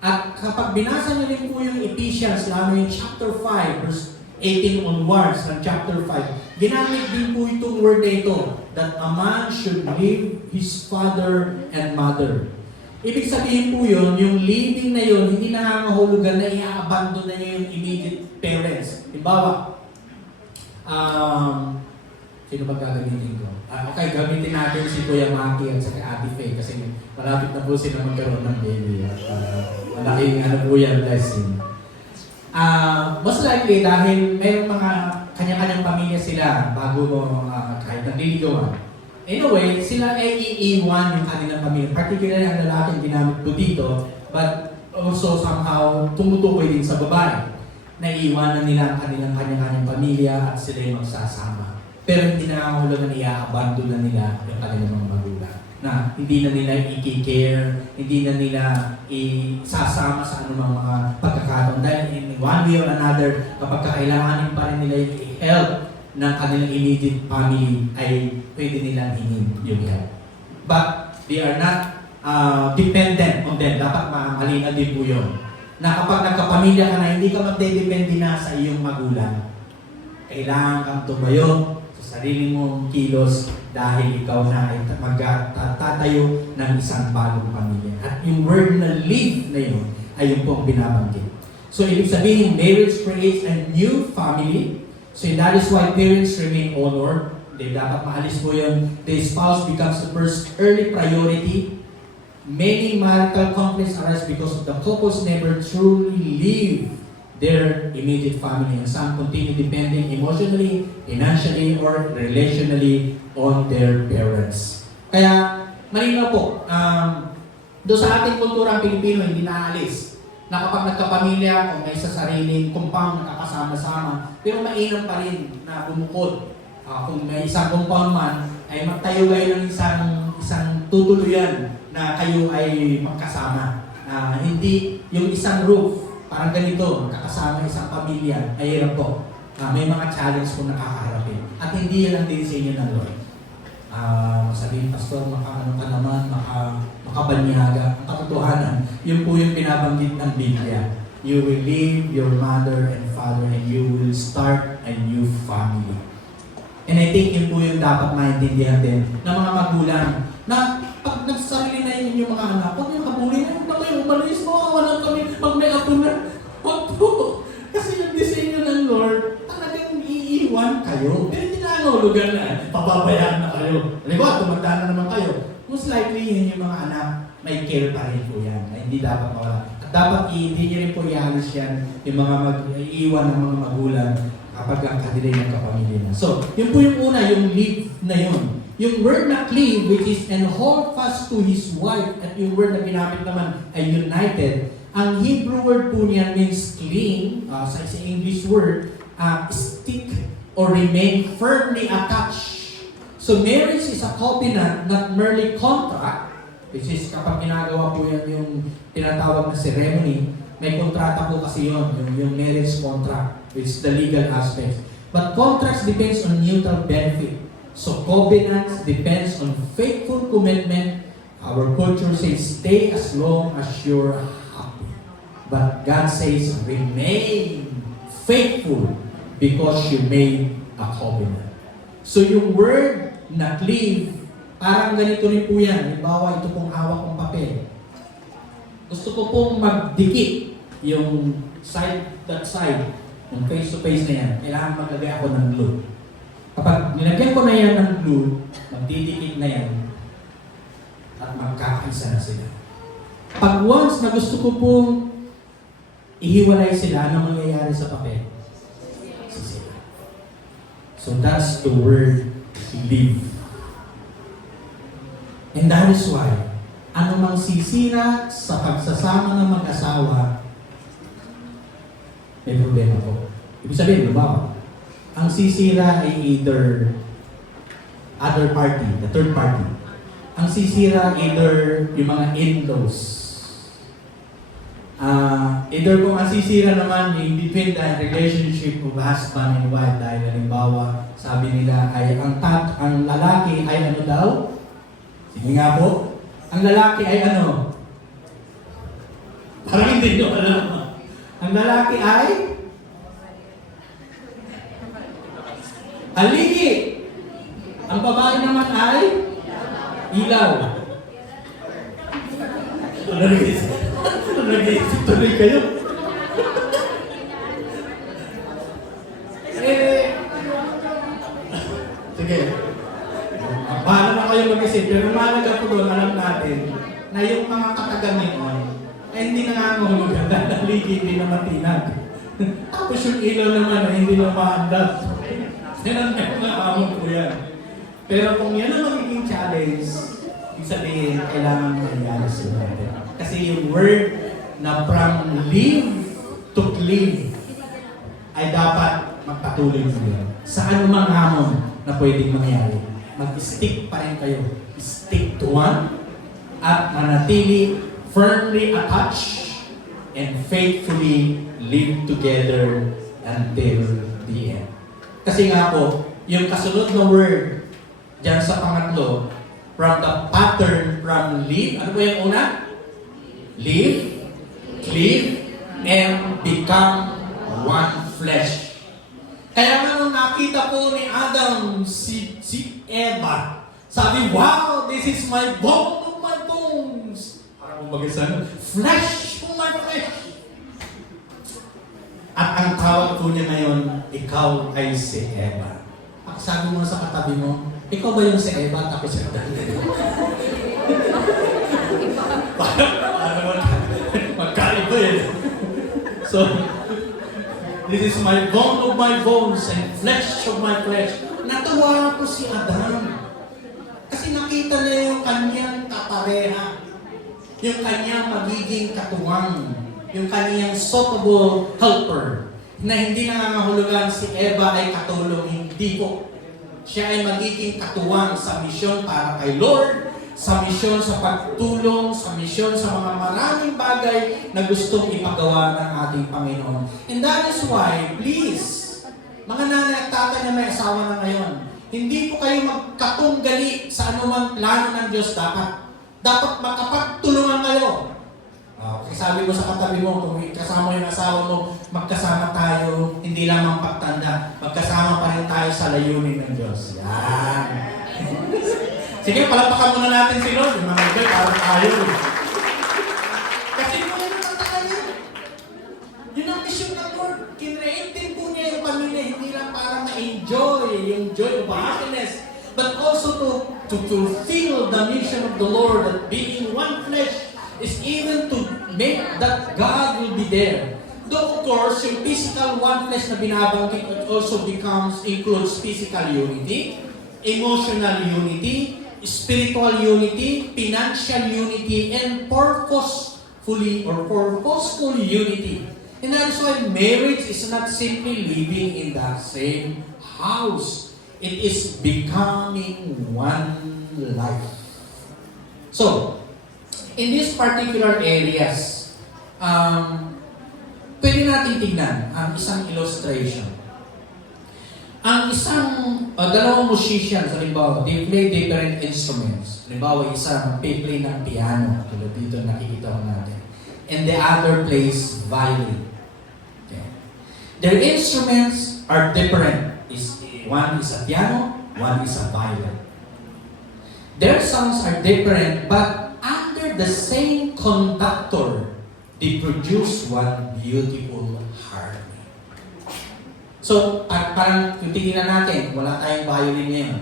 At kapag binasa niyo rin po yung Ephesians, lalo yung chapter 5, verse 18 onwards ng chapter 5, ginamit din po itong word na ito, that a man should leave his father and mother. Ibig sabihin po yun, yung leaving na yun, hindi nangangahulugan na i-abandon na niya yung immediate parents. Halimbawa, sino ba gagamitin ko? Okay, gamitin natin si Kuya Maki at saka Ate Faye kasi malapit na po sila magkaroon ng baby at malaking po yan blessing. Most likely dahil mayroong mga kanya-kanyang pamilya sila bago mo kahit nagliligawan. Anyway, sila ay iiwan yung kanilang pamilya. Particularly ang lalaking ginamit po dito, but also somehow tumutukoy din sa babae. Naiiwanan nila ang kanilang kanya-kanyang pamilya at sila yung magsasama. Pero hindi na hulugan na i-abandon na nila yung kanilang mga magulang. Na hindi na nila i-care, hindi na nila isasama sa anumang mga pagkakataon. Dahil in one way or another, kapag kailanganin pa rin nila yung help ng kanilang immediate family, ay pwede nilang hingin yung help. But they are not dependent on them. Dapat mahalina din po yun. Na kapag nagkapamilya ka na, hindi ka magdedepende na sa iyong magulang. Kailangan kang tumayo sa sarili mong kilos dahil ikaw na ay magtatayo ng isang bagong pamilya. At yung word na live na yun ay yung pong binabanggit. So, ibig sabihin, marriage creates a new family. So, that is why parents remain honored. They dapat maalis po yun. The spouse becomes the first early priority. Many marital conflicts arise because of the couples never truly leave their immediate family, and some continue depending emotionally, financially, or relationally on their parents. Kaya, malinaw po, doon sa ating kultura Pilipino, hindi naalis na kapag nagkapamilya o may sa sariling compound nakakasama-sama, pero mainam pa rin na bumukod. Kung may isang compound man, ay magtayo kayo ng isang tutuluyan na kayo ay magkasama. Hindi yung isang roof, parang ganito, magkakasama isang pamilya, ay hirap po. May mga challenge po nakakaharapin. At hindi yan ang disenyo ng Lord. Sabihin, Pastor, makaano ka naman, makabanyaga. Ang katotohanan, yun po yung pinabanggit ng Biblia. You will leave your mother and father and you will start a new family. And I think yun po yung dapat maintindihan din ng mga magulang na pag nagsarili na yun yung mga anak, pag yung kabuli na kayo, umalis mo, walang kami, pag may apo na, wag po. Kasi yung disenyo ng Lord, talagang iiwan kayo. Pero hindi na lugar na, pababayaan na kayo. Halimbawa, tumanda na naman kayo. Most likely, yun yung mga anak, may care pa rin po yan, na hindi dapat mawala. At dapat hindi nyo rin po ialis yan, yung mga mag-iiwan ng mga magulang kapag ang kanila yung kapamilya na. So, yun po yung una, yung live na yun. Yung word na cleave, which is and hold fast to his wife, at yung word na ginamit naman ay united. Ang Hebrew word po niya means cling, sa English word, stick or remain firmly attached. So marriage is a covenant, not merely contract, which is kapag ginagawa po yan yung tinatawag na ceremony, may kontrata po kasi yun, yung marriage contract, which is the legal aspect. But contracts depends on mutual benefit. So covenants depends on faithful commitment. Our culture says, stay as long as you're happy. But God says, remain faithful because you made a a covenant. So yung word na cleave, parang ganito rin po yan. Halimbawa, ito pong hawak kong papel. Gusto ko pong magdikit yung that side, yung face-to-face na yan. Kailangan maglagay ako ng glue. Kapag nilagyan ko na yan ng glue, magdidikit na yan at magkakaisa na sila. Pag once na gusto ko pong ihiwalay sila, ano mangyayari sa papel? Sisira. So that's the word live. And that is why, anumang sisira sa pagsasama ng mag-asawa, may problema po. Ibig sabihin, diba? Ang sisira ay either other party, the third party. Ang sisira either yung mga in-laws. Either kung ang sisira naman yung between the relationship of husband and wife, dahil halimbawa, sabi nila ay ang lalaki ay ano daw? Sige nga po. Ang lalaki ay ano? Parang hindi nyo alam. Ang lalaki ay haligi. Ang babae naman ay ilaw. Nag-iisip tuloy kayo. Sige. Bahala na kayo mag-isip. Pero mahalaga po doon, alam natin na yung mga kataga-ngayon ay hindi nangangahulugan dahil haligi hindi na matinag. Tapos yung ilaw naman ay hindi na maandap. Yan ang mga amon po yan. Pero kung yan ang magiging challenge, ibig sabihin, kailangan mangyari sila. Kasi yung word na from live to cleave ay dapat magpatuloy mo sa anumang hamon na pwedeng mangyari. Mag-stick pa rin kayo. Stick to one at manatili firmly attached and faithfully live together until the end. Kasi nga po, yung kasunod na word dyan sa pangatlo, from the pattern from live, ano po yung una? Live, cleave, and become one flesh. Kaya nga nung nakita po ni Adam si Eva, sabi, wow, this is my bone of my bones. Parang kumbaga flesh of my flesh. At ang tawag po niya ngayon, ikaw ay si Eva. At sabi mo sa katabi mo, ikaw ba yung si Eva? Tapos siya magkaiba yun. So, this is my bone of my bones and flesh of my flesh. Natuwa ko si Adam. Kasi nakita niya yung kanyang kapareha. Yung kanyang magiging katuwang. Yung kanyang suitable helper. Na hindi nangangahulugan si Eva ay katulong. Hindi po. Siya ay magiging katuwang sa misyon para kay Lord, sa misyon sa pagtulong, sa misyon sa mga maraming bagay na gustong ipagawa ng ating Panginoon. And that is why, please, mga nanay at tatay na may asawa na ngayon, hindi po kayo magkatunggali sa anumang plano ng Diyos dapat. Dapat makapagtulungan kayo. Okay, sabi mo sa katabi mo, kung kasama yung asawa mo, magkasama tayo, hindi lamang pagtanda, magkasama pa rin tayo sa layunin ng Diyos. Yan. Sige, palapakan muna natin si Lord. Yung mga ibay, parang tayo. Kasi mo yun ang tayo. Yun ang mission ng Lord. Kinreate din po niya yung pamilya, hindi lang para ma-enjoy yung joy of happiness, but also to fulfill the mission of the Lord, that being one flesh is even to make that God will be there. Though of course, yung physical one flesh na binabanggit, it also includes physical unity, emotional unity, spiritual unity, financial unity, and purposeful unity. And that is why marriage is not simply living in the same house. It is becoming one life. So, in these particular areas, pwede natin tignan ang isang illustration. Ang dalawang musicians, halimbawa, they play different instruments. Halimbawa, isang play ng piano, tulad dito nakikita ko natin. And the other plays violin. Okay. Their instruments are different. One is a piano, one is a violin. Their songs are different, but under the same conductor, they produce one beautiful harmony. So, parang kung tingnan natin, wala tayong violin ngayon.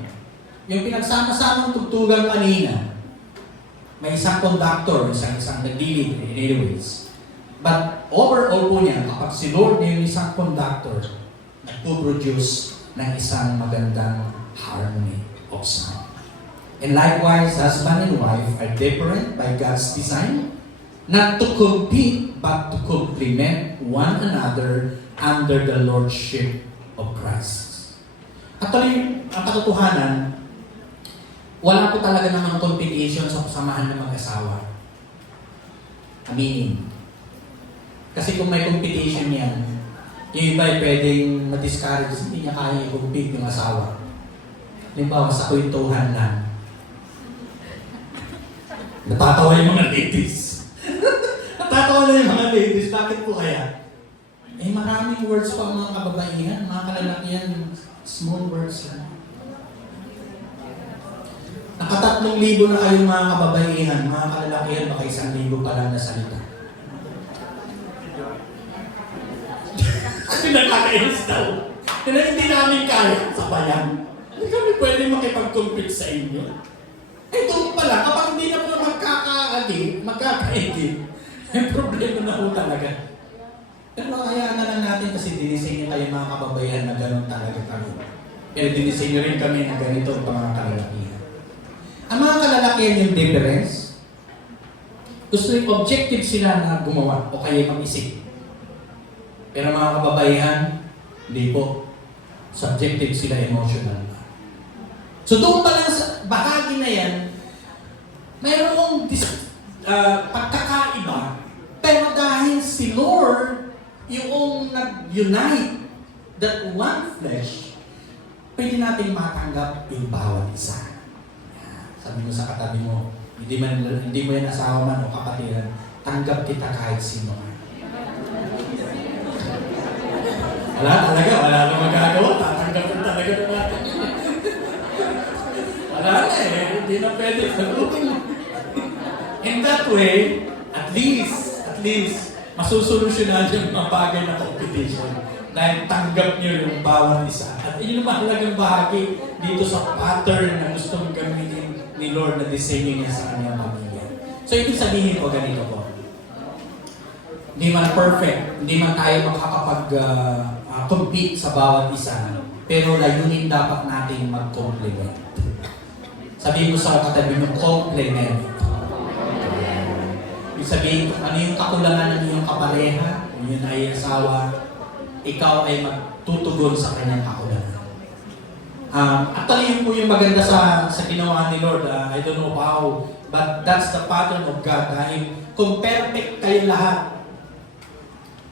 Yung pinagsama-samang tugtugan kanina, may isang conductor, isang nag-lead in any ways. But overall po niya, kapag si Lord na yung isang conductor, nagpo-produce ng isang magandang harmony of sound. And likewise, husband and wife are different by God's design, not to compete, but to complement one another under the Lordship of Christ. Actually, ang katotohanan, wala po talaga namang competition sa samahan ng mag-asawa. Aminin. Kasi kung may competition yan, yung iba ay pwedeng ma-discourage, hindi niya kaya i-compete yung asawa. Halimbawa, sa kwentuhan lang. Natatawa yung mga ladies. Natatawa na yung mga ladies. Bakit po kaya? Eh, maraming words pa ang mga kababaihan, mga kalalakihan, small words lang. Naka-3,000 na kayong mga kababaihan, mga kalalakihan, baka 1,000 pa lang na salita. Kasi nakakainis daw. Hindi namin kaya sa bayan. Hindi kami pwede makipag-compete sa inyo. Eh, doon pala, kapag hindi na po magkakaigit, may problema na po talaga. Pero kaya na lang natin kasi dinisenyo kayo mga kababayan na gano'n talaga kami. Pero dinisenyo rin kami na ganito ang mga kalalakihan. Ang mga kalalakihan yung difference, gusto yung objective sila na gumawa o kaya mag-isip. Pero mga kababayan, hindi po. Subjective sila, emotional. So doon pa lang sa bahagi na yan, mayroong pagkakaiba, pero dahil si Lord yung nag-unite that one flesh, pwede natin matanggap yung bawat isa. Sabi mo sa katabi mo, hindi mo yan asawa man o kapatiran, tanggap kita kahit sino man. Wala na magagawa, tatanggapin talaga ng natin. Wala na hindi na pwede. In that way, at least, masusolusyonan yung mga bagay na competition dahil tanggap nyo yung bawat isa. At yun yung mahalagang bahagi dito sa pattern na gustong gamitin ni Lord na disenyo niya sa kanyang pamilya. So, ibig sabihin ko ganito po. Hindi man perfect, hindi man tayo makakapag-compete sa bawat isa, pero layunin dapat natin mag-complement. Sabihin mo sa katabi mo, complement. Ibig sabihin, ano yung kakulangan ng iyong kapareha, yun ay asawa, ikaw ay magtutugon sa kanyang kakulangan. Actually, yun po yung maganda sa ginawa ni Lord. I don't know how, but that's the pattern of God. Dahil kung perfect kayo lahat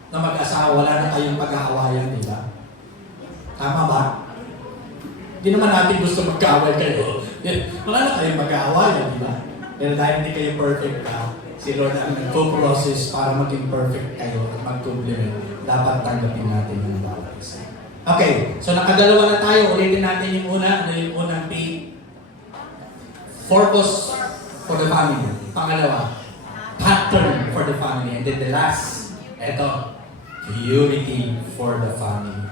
na mag-asawa, wala na kayong pag-aawayan, di ba? Tama ba? Hindi naman natin gusto mag-aaway kayo. Wala na kayong mag-aawayan, di ba? Pero dahil hindi kayo perfect ka, si Lord ang nagpo-process para maging perfect kayo at mag-complement. Dapat tanggapin natin yung bawat isa. Okay, so nakadalawa na tayo. Ulitin natin yung una. Ano yung unang P? Purpose for the family. Pangalawa, pattern for the family. And then the last, eto, unity for the family.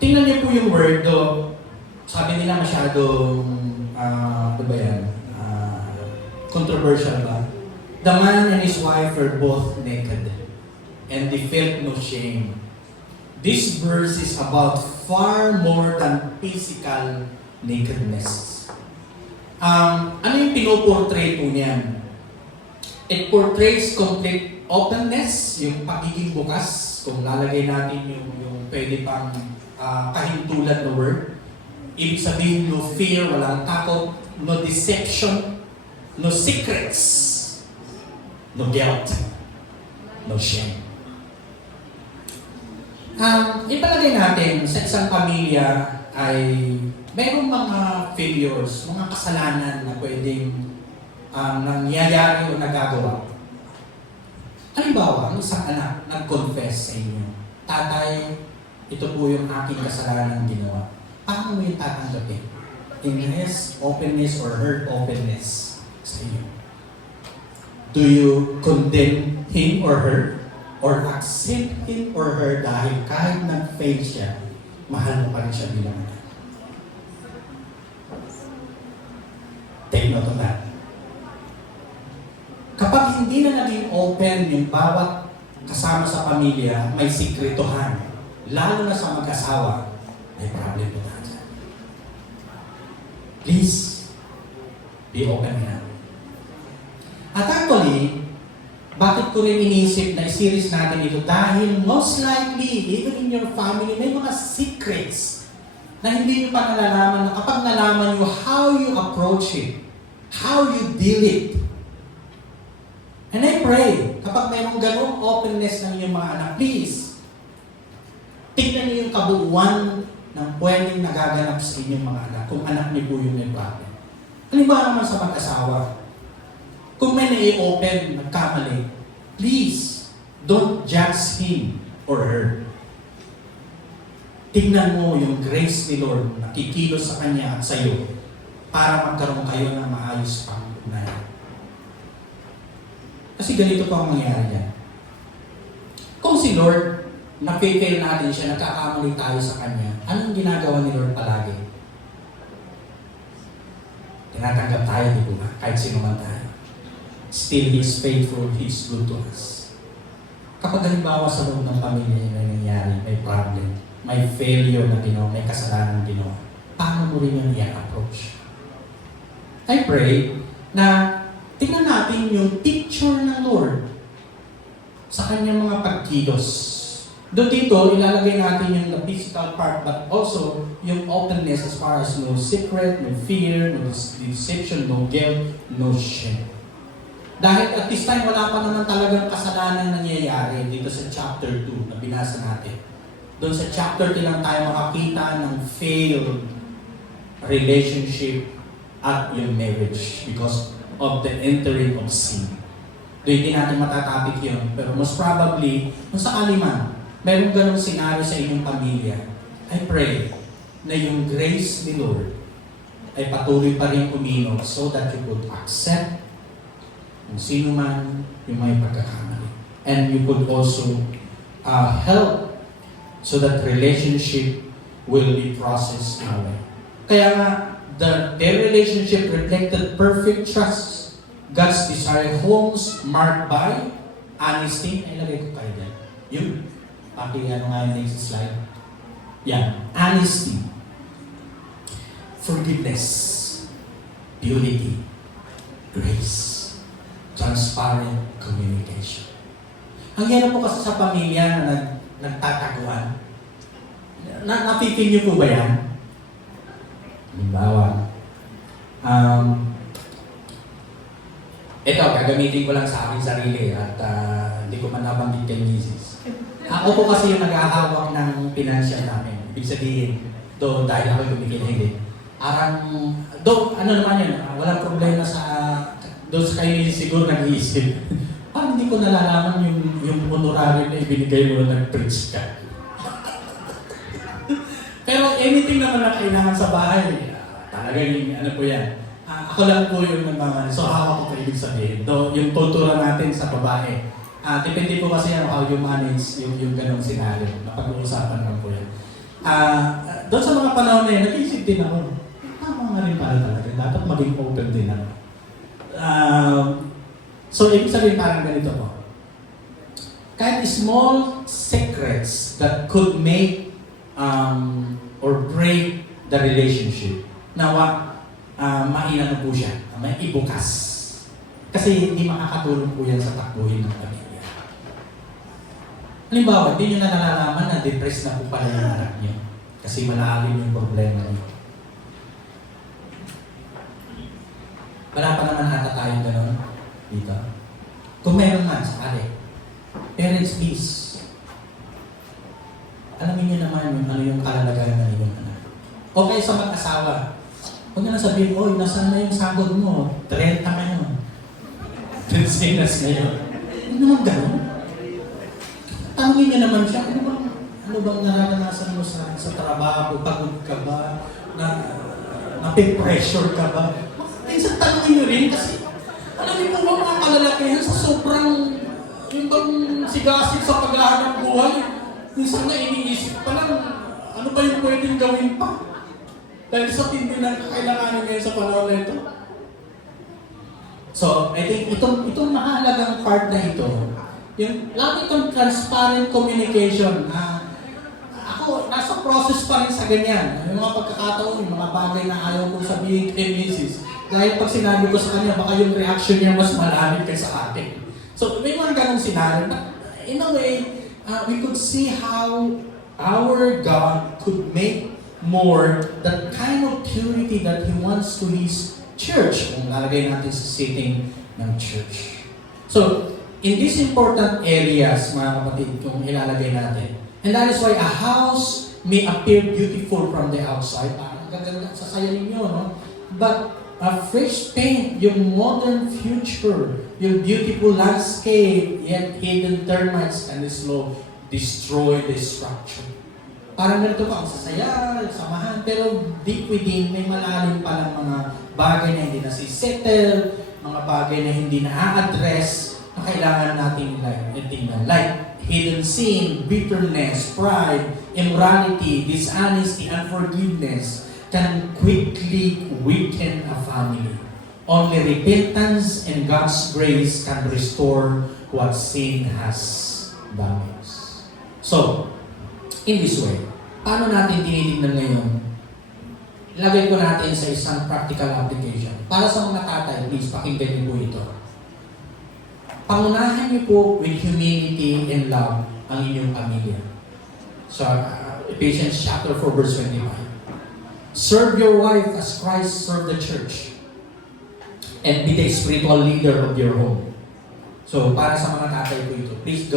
Tingnan niyo po yung word do. Sabi nila masyadong, ano ba yan? Controversial ba? The man and his wife were both naked, and they felt no shame. This verse is about far more than physical nakedness. Ano yung pinoportray po niyan? It portrays complete openness, yung pagiging bukas, kung lalagay natin yung pwede pang kahintulan na word. Ibig sabihin, no fear, walang takot, no deception, no secrets, no guilt, no shame. Ipalagay natin sa isang pamilya ay mayroong mga failures, mga kasalanan na pwedeng nangyayari o nagagawa. Halimbawa, ang isang anak nag-confess sa inyo, tatay, ito po yung aking kasalanan ginawa. Paano mo yung tatanggapin? In his openness or her openness sa iyo. Do you condemn him or her? Or accept him or her dahil kahit nag-fail siya, mahal mo pa rin siya bilang anak? Take note of that. Kapag hindi na naging open yung bawat kasama sa pamilya, may sikretohan, lalo na sa mag-asawa, may problem po tayo. Please, be open na. At actually, bakit ko rin iniisip na i-series natin ito? Dahil most likely, even in your family, may mga secrets na hindi nyo pa nalalaman na kapag nalaman nyo how you approach it, how you deal it. And I pray, kapag mayroong ganong openness ng inyong mga anak, please, tignan nyo yung kabuuan ng pwedeng nagaganap sa inyong mga anak kung anak niyo po yung may problem. Halimbawa naman sa mag-asawa, kung may nai-open, nagkamali, please, don't judge him or her. Tingnan mo yung grace ni Lord na kikilos sa kanya at sa iyo para magkaroon kayo ng maayos pang ugnayan. Kasi ganito pa ang mangyayari yan. Kung si Lord, nafe-fail natin siya, nagkakamali tayo sa kanya, anong ginagawa ni Lord palagi? Tinatanggap tayo, di ba? Kahit sino man tayo. Still, He is faithful, He is good to us. Kapag halimbawa sa loob ng pamilya may nangyayari, may problem, may failure na ginawa, may kasalanan ginawa, paano mo rin yung i-approach? I pray na tingnan natin yung picture ng Lord sa kanyang mga pagkilos. Doon dito, ilalagay natin yung the physical part, but also yung openness as far as no secret, no fear, no deception, no guilt, no shame. Dahil at this time, wala pa naman talagang kasalanan nangyayari dito sa chapter 2 na binasa natin. Doon sa chapter 3 lang tayo makakita ng failed relationship at yung marriage because of the entering of sin. Doon hindi natin matatapik yun. Pero most probably, kung sakali man, mayroong ganong senaryo sa inyong pamilya, I pray na yung grace ni Lord ay patuloy pa rin uminog so that you could accept kung sino man yung may pagkakamali. And you could also help so that relationship will be processed in a way. Kaya nga, their relationship reflected perfect trust. God's desire homes marked by honesty. Ay, lagay ko kayo dyan. Yun. Ano nga yung next slide? Yan. Honesty. Forgiveness. Purity. Grace. Transparent communication. Ang hirap po kasi sa pamilya na nagtataguan. Napipin niyo po ba yan? Halimbawa, ito, gagamitin ko lang sa aking sarili at hindi ko man nabanggit kay Mrs. Ako po kasi yung nag-ahawak ng financial namin. Ibig sabihin, dahil ako kumikilala, ano naman yun, walang problema sa doon sa kayo siguro nag-iisip. Parang hindi ko nalalaman yung honorarium na ibinigay mo na nag-preach ka. Pero anything naman na kailangan sa bahay, talagang ano po yan. Ako lang po yung nagmamahal. So hawak ko ibig sabihin. Yung tutura natin sa babae, depende po kasi how you manage yung ganong senaryo. Napag-uusapan lang po yan. Doon sa mga panahon na yun, nag-iisip din ako, tama nga rin pala talaga. Dapat maging open din ako. So, ibig sabihin parang ganito po. Kahit small secrets that could make or break the relationship, nawa, mainano po siya, may ibukas. Kasi hindi makakatulong po yan sa takbuhin ng pamilya. Halimbawa, hindi nyo na nalalaman na depressed na po pala yung anak nyo. Kasi malalim yung problema nyo. Wala pa naman ata tayong gano'n dito. Kung meron man, sakali. Parents, please. Alamin niyo naman yung ano yung kalalagayan ng inyong anak. Okay sa mag-asawa. Huwag na sabihin, oy, nasaan na yung sagod mo? 30 ka yun. 30 na yun. Hindi naman gano'n. Tanungin niyo naman siya, ano Ano bang nararanasan mo sa trabaho? Pagod ka ba? Nape-pressure ka ba? Minsan tanongin nyo rin kasi alam niyo po ba mga kalalakihan sa sobrang yung bang sigasig sa paglahan ng buhay, minsan na iniisip pa lang, ano ba yung pwedeng gawin pa? Dahil sa tindi na kailanganin ngayon sa panahon na ito. So, I think itong mahalagang part na ito, yung lagi itong transparent communication na ako, nasa process pa rin sa ganyan. Yung mga pagkakataon, yung mga bagay na ayaw kong sabihin kay Mrs. Dahil pag sinabi ko sa kanya, baka yung reaction niya mas malalim kaysa atin. So, may mga ganong scenario. But in a way, we could see how our God could make more that kind of purity that He wants to His church. Kung lalagay natin sa setting ng church. So, in these important areas, mga kapatid, kung ilalagay natin, and that is why a house may appear beautiful from the outside. Ang ganda sa saya ninyo, no? But a fresh paint, yung modern future, yung beautiful landscape, yet hidden termites and slow destroy the structure. Parang ganito pa, ang sasaya, samahan, pero deep within, may malalim pa ng mga bagay na hindi nasisettle, mga bagay na hindi na-address, na kailangan natin tingnan. Like hidden sin, bitterness, pride, immorality, dishonesty, unforgiveness can quickly weaken a family. Only repentance and God's grace can restore what sin has damaged. So, in this way, paano natin tinitignan ngayon? Ilagay ko natin sa isang practical application. Para sa mga tatay, please, pakinggan niyo po ito. Pangunahan niyo po with humility and love ang inyong pamilya. So, Ephesians chapter 4, verse 25. Serve your wife as Christ served the church. And be the spiritual leader of your home. So, para sa mga tatay po ito, please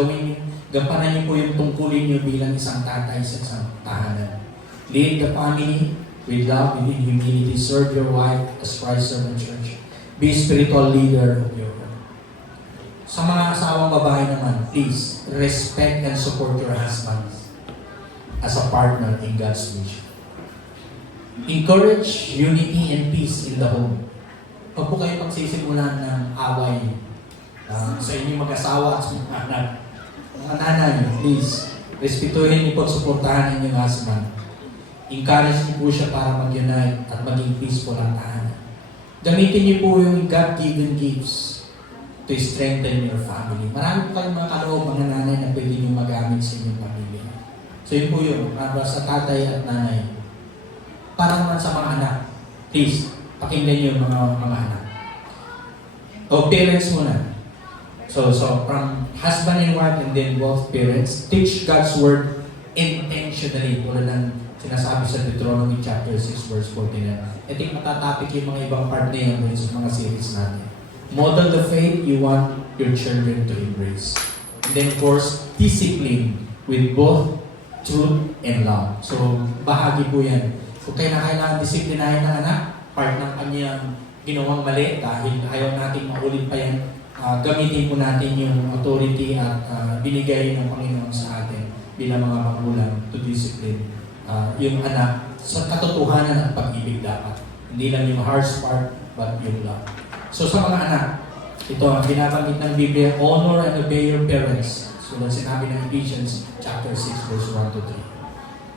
gampanan niyo po yung tungkulin niyo bilang isang tatay sa isang tahanan. Lead the family with love and humility. Serve your wife as Christ served the church. Be a spiritual leader of your home. Sa mga asawang babae naman, please, respect and support your husbands as a partner in God's mission. Encourage unity and peace in the home. Huwag po kayo pagsisimulan ng away sa inyong mag-asawa at mga anak. Mga nanay, please, respetuhin niyo po at suportahan inyong husband. Encourage niyo po siya para mag-unite at maging peaceful ang tahanan. Gamitin niyo po yung God-given gifts to strengthen your family. Marami po kayong mga kaloob, mga nanay na pwede nyo magamit sa inyong pamilya. So yun po yun, para sa tatay at nanay. Para naman sa mga anak, please, pakinggan nyo mga anak. O parents muna. So from husband and wife and then both parents, teach God's word intentionally. Tulad ng sinasabi sa Deuteronomy chapter 6 verse 49. I think matatapik yung mga ibang part na yun sa mga series natin. Model the faith you want your children to embrace. And then of course, discipline with both truth and love. So, bahagi po yan. Kung kailangan disiplinahin ng anak, part ng kanyang ginawang mali, dahil ayaw natin maulit pa yan, gamitin po natin yung authority at binigay ng Panginoon sa atin bilang mga magulang to discipline yung anak sa katotohanan at pag-ibig dapat. Hindi lang yung harsh part, but yung love. So sa mga anak, ito ang binabanggit ng Biblia, honor and obey your parents. So sinabi ng Ephesians chapter 6 verse 1 to 3.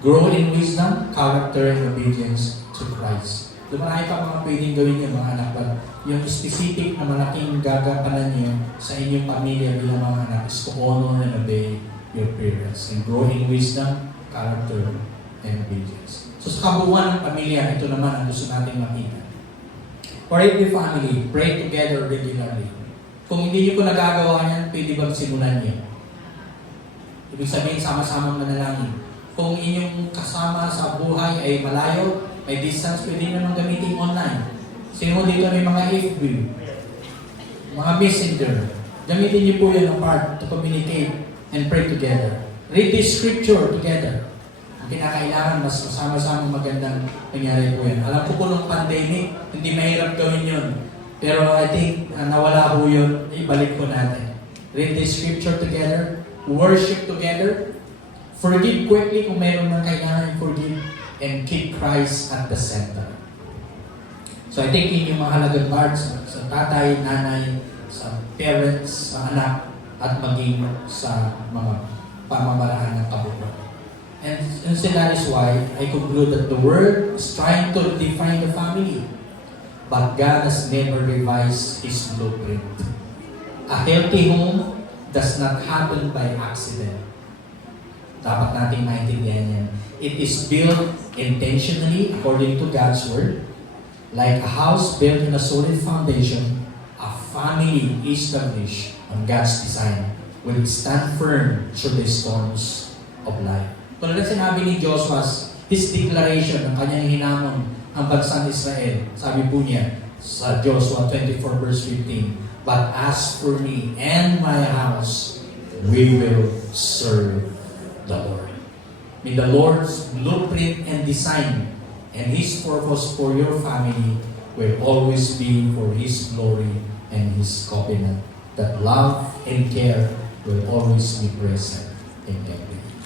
Grow in wisdom, character, and obedience to Christ. Marami pa mga pwedeng gawin niyo mga anak, but yung specific na malaking gagampanan niyo sa inyong pamilya bilang mga anak is to honor and obey your parents. And grow in wisdom, character, and obedience. So sa kabuuan ng pamilya, ito naman ang gusto natin makita. For every family, pray together regularly. Kung hindi niyo po nagagawa yan, pwede bang simulan niyo? Ibig sabihin, sama-samang manalangin. Kung inyong kasama sa buhay ay malayo, may distance, pwede naman gamitin online. Sino dito may mga FB, mga messenger. Gamitin niyo po yan ang part to communicate and pray together. Read the scripture together. Kinakailangan mas sama-sama magandang nangyari po yan. Alam ko po nung pandemic, hindi mahirap gawin yun. Pero I think nawala po yun, ibalik po natin. Read the scripture together, worship together, Forgive quickly kung meron mang kailangan forgive, and keep Christ at the center. So I think yun yung mahalagang parts sa tatay, nanay, sa parents, sa anak, at maging sa mga pamamaraan ng kabubuan. And so that is why I conclude that the Word is trying to define the family. But God has never revised His blueprint. A healthy home does not happen by accident. Dapat nating maintindihan yan. It is built intentionally according to God's Word. Like a house built in a solid foundation, a family established on God's design will stand firm through the storms of life. Tulad ng sinabi ni Joshua, his declaration ng kanyang hinamon ang bansang Israel, sabi po niya sa Joshua 24 verse 15, "But as for me and my house, we will serve the Lord." May the Lord's blueprint and design and His purpose for your family will always be for His glory and His covenant. That love and care will always be present in everything.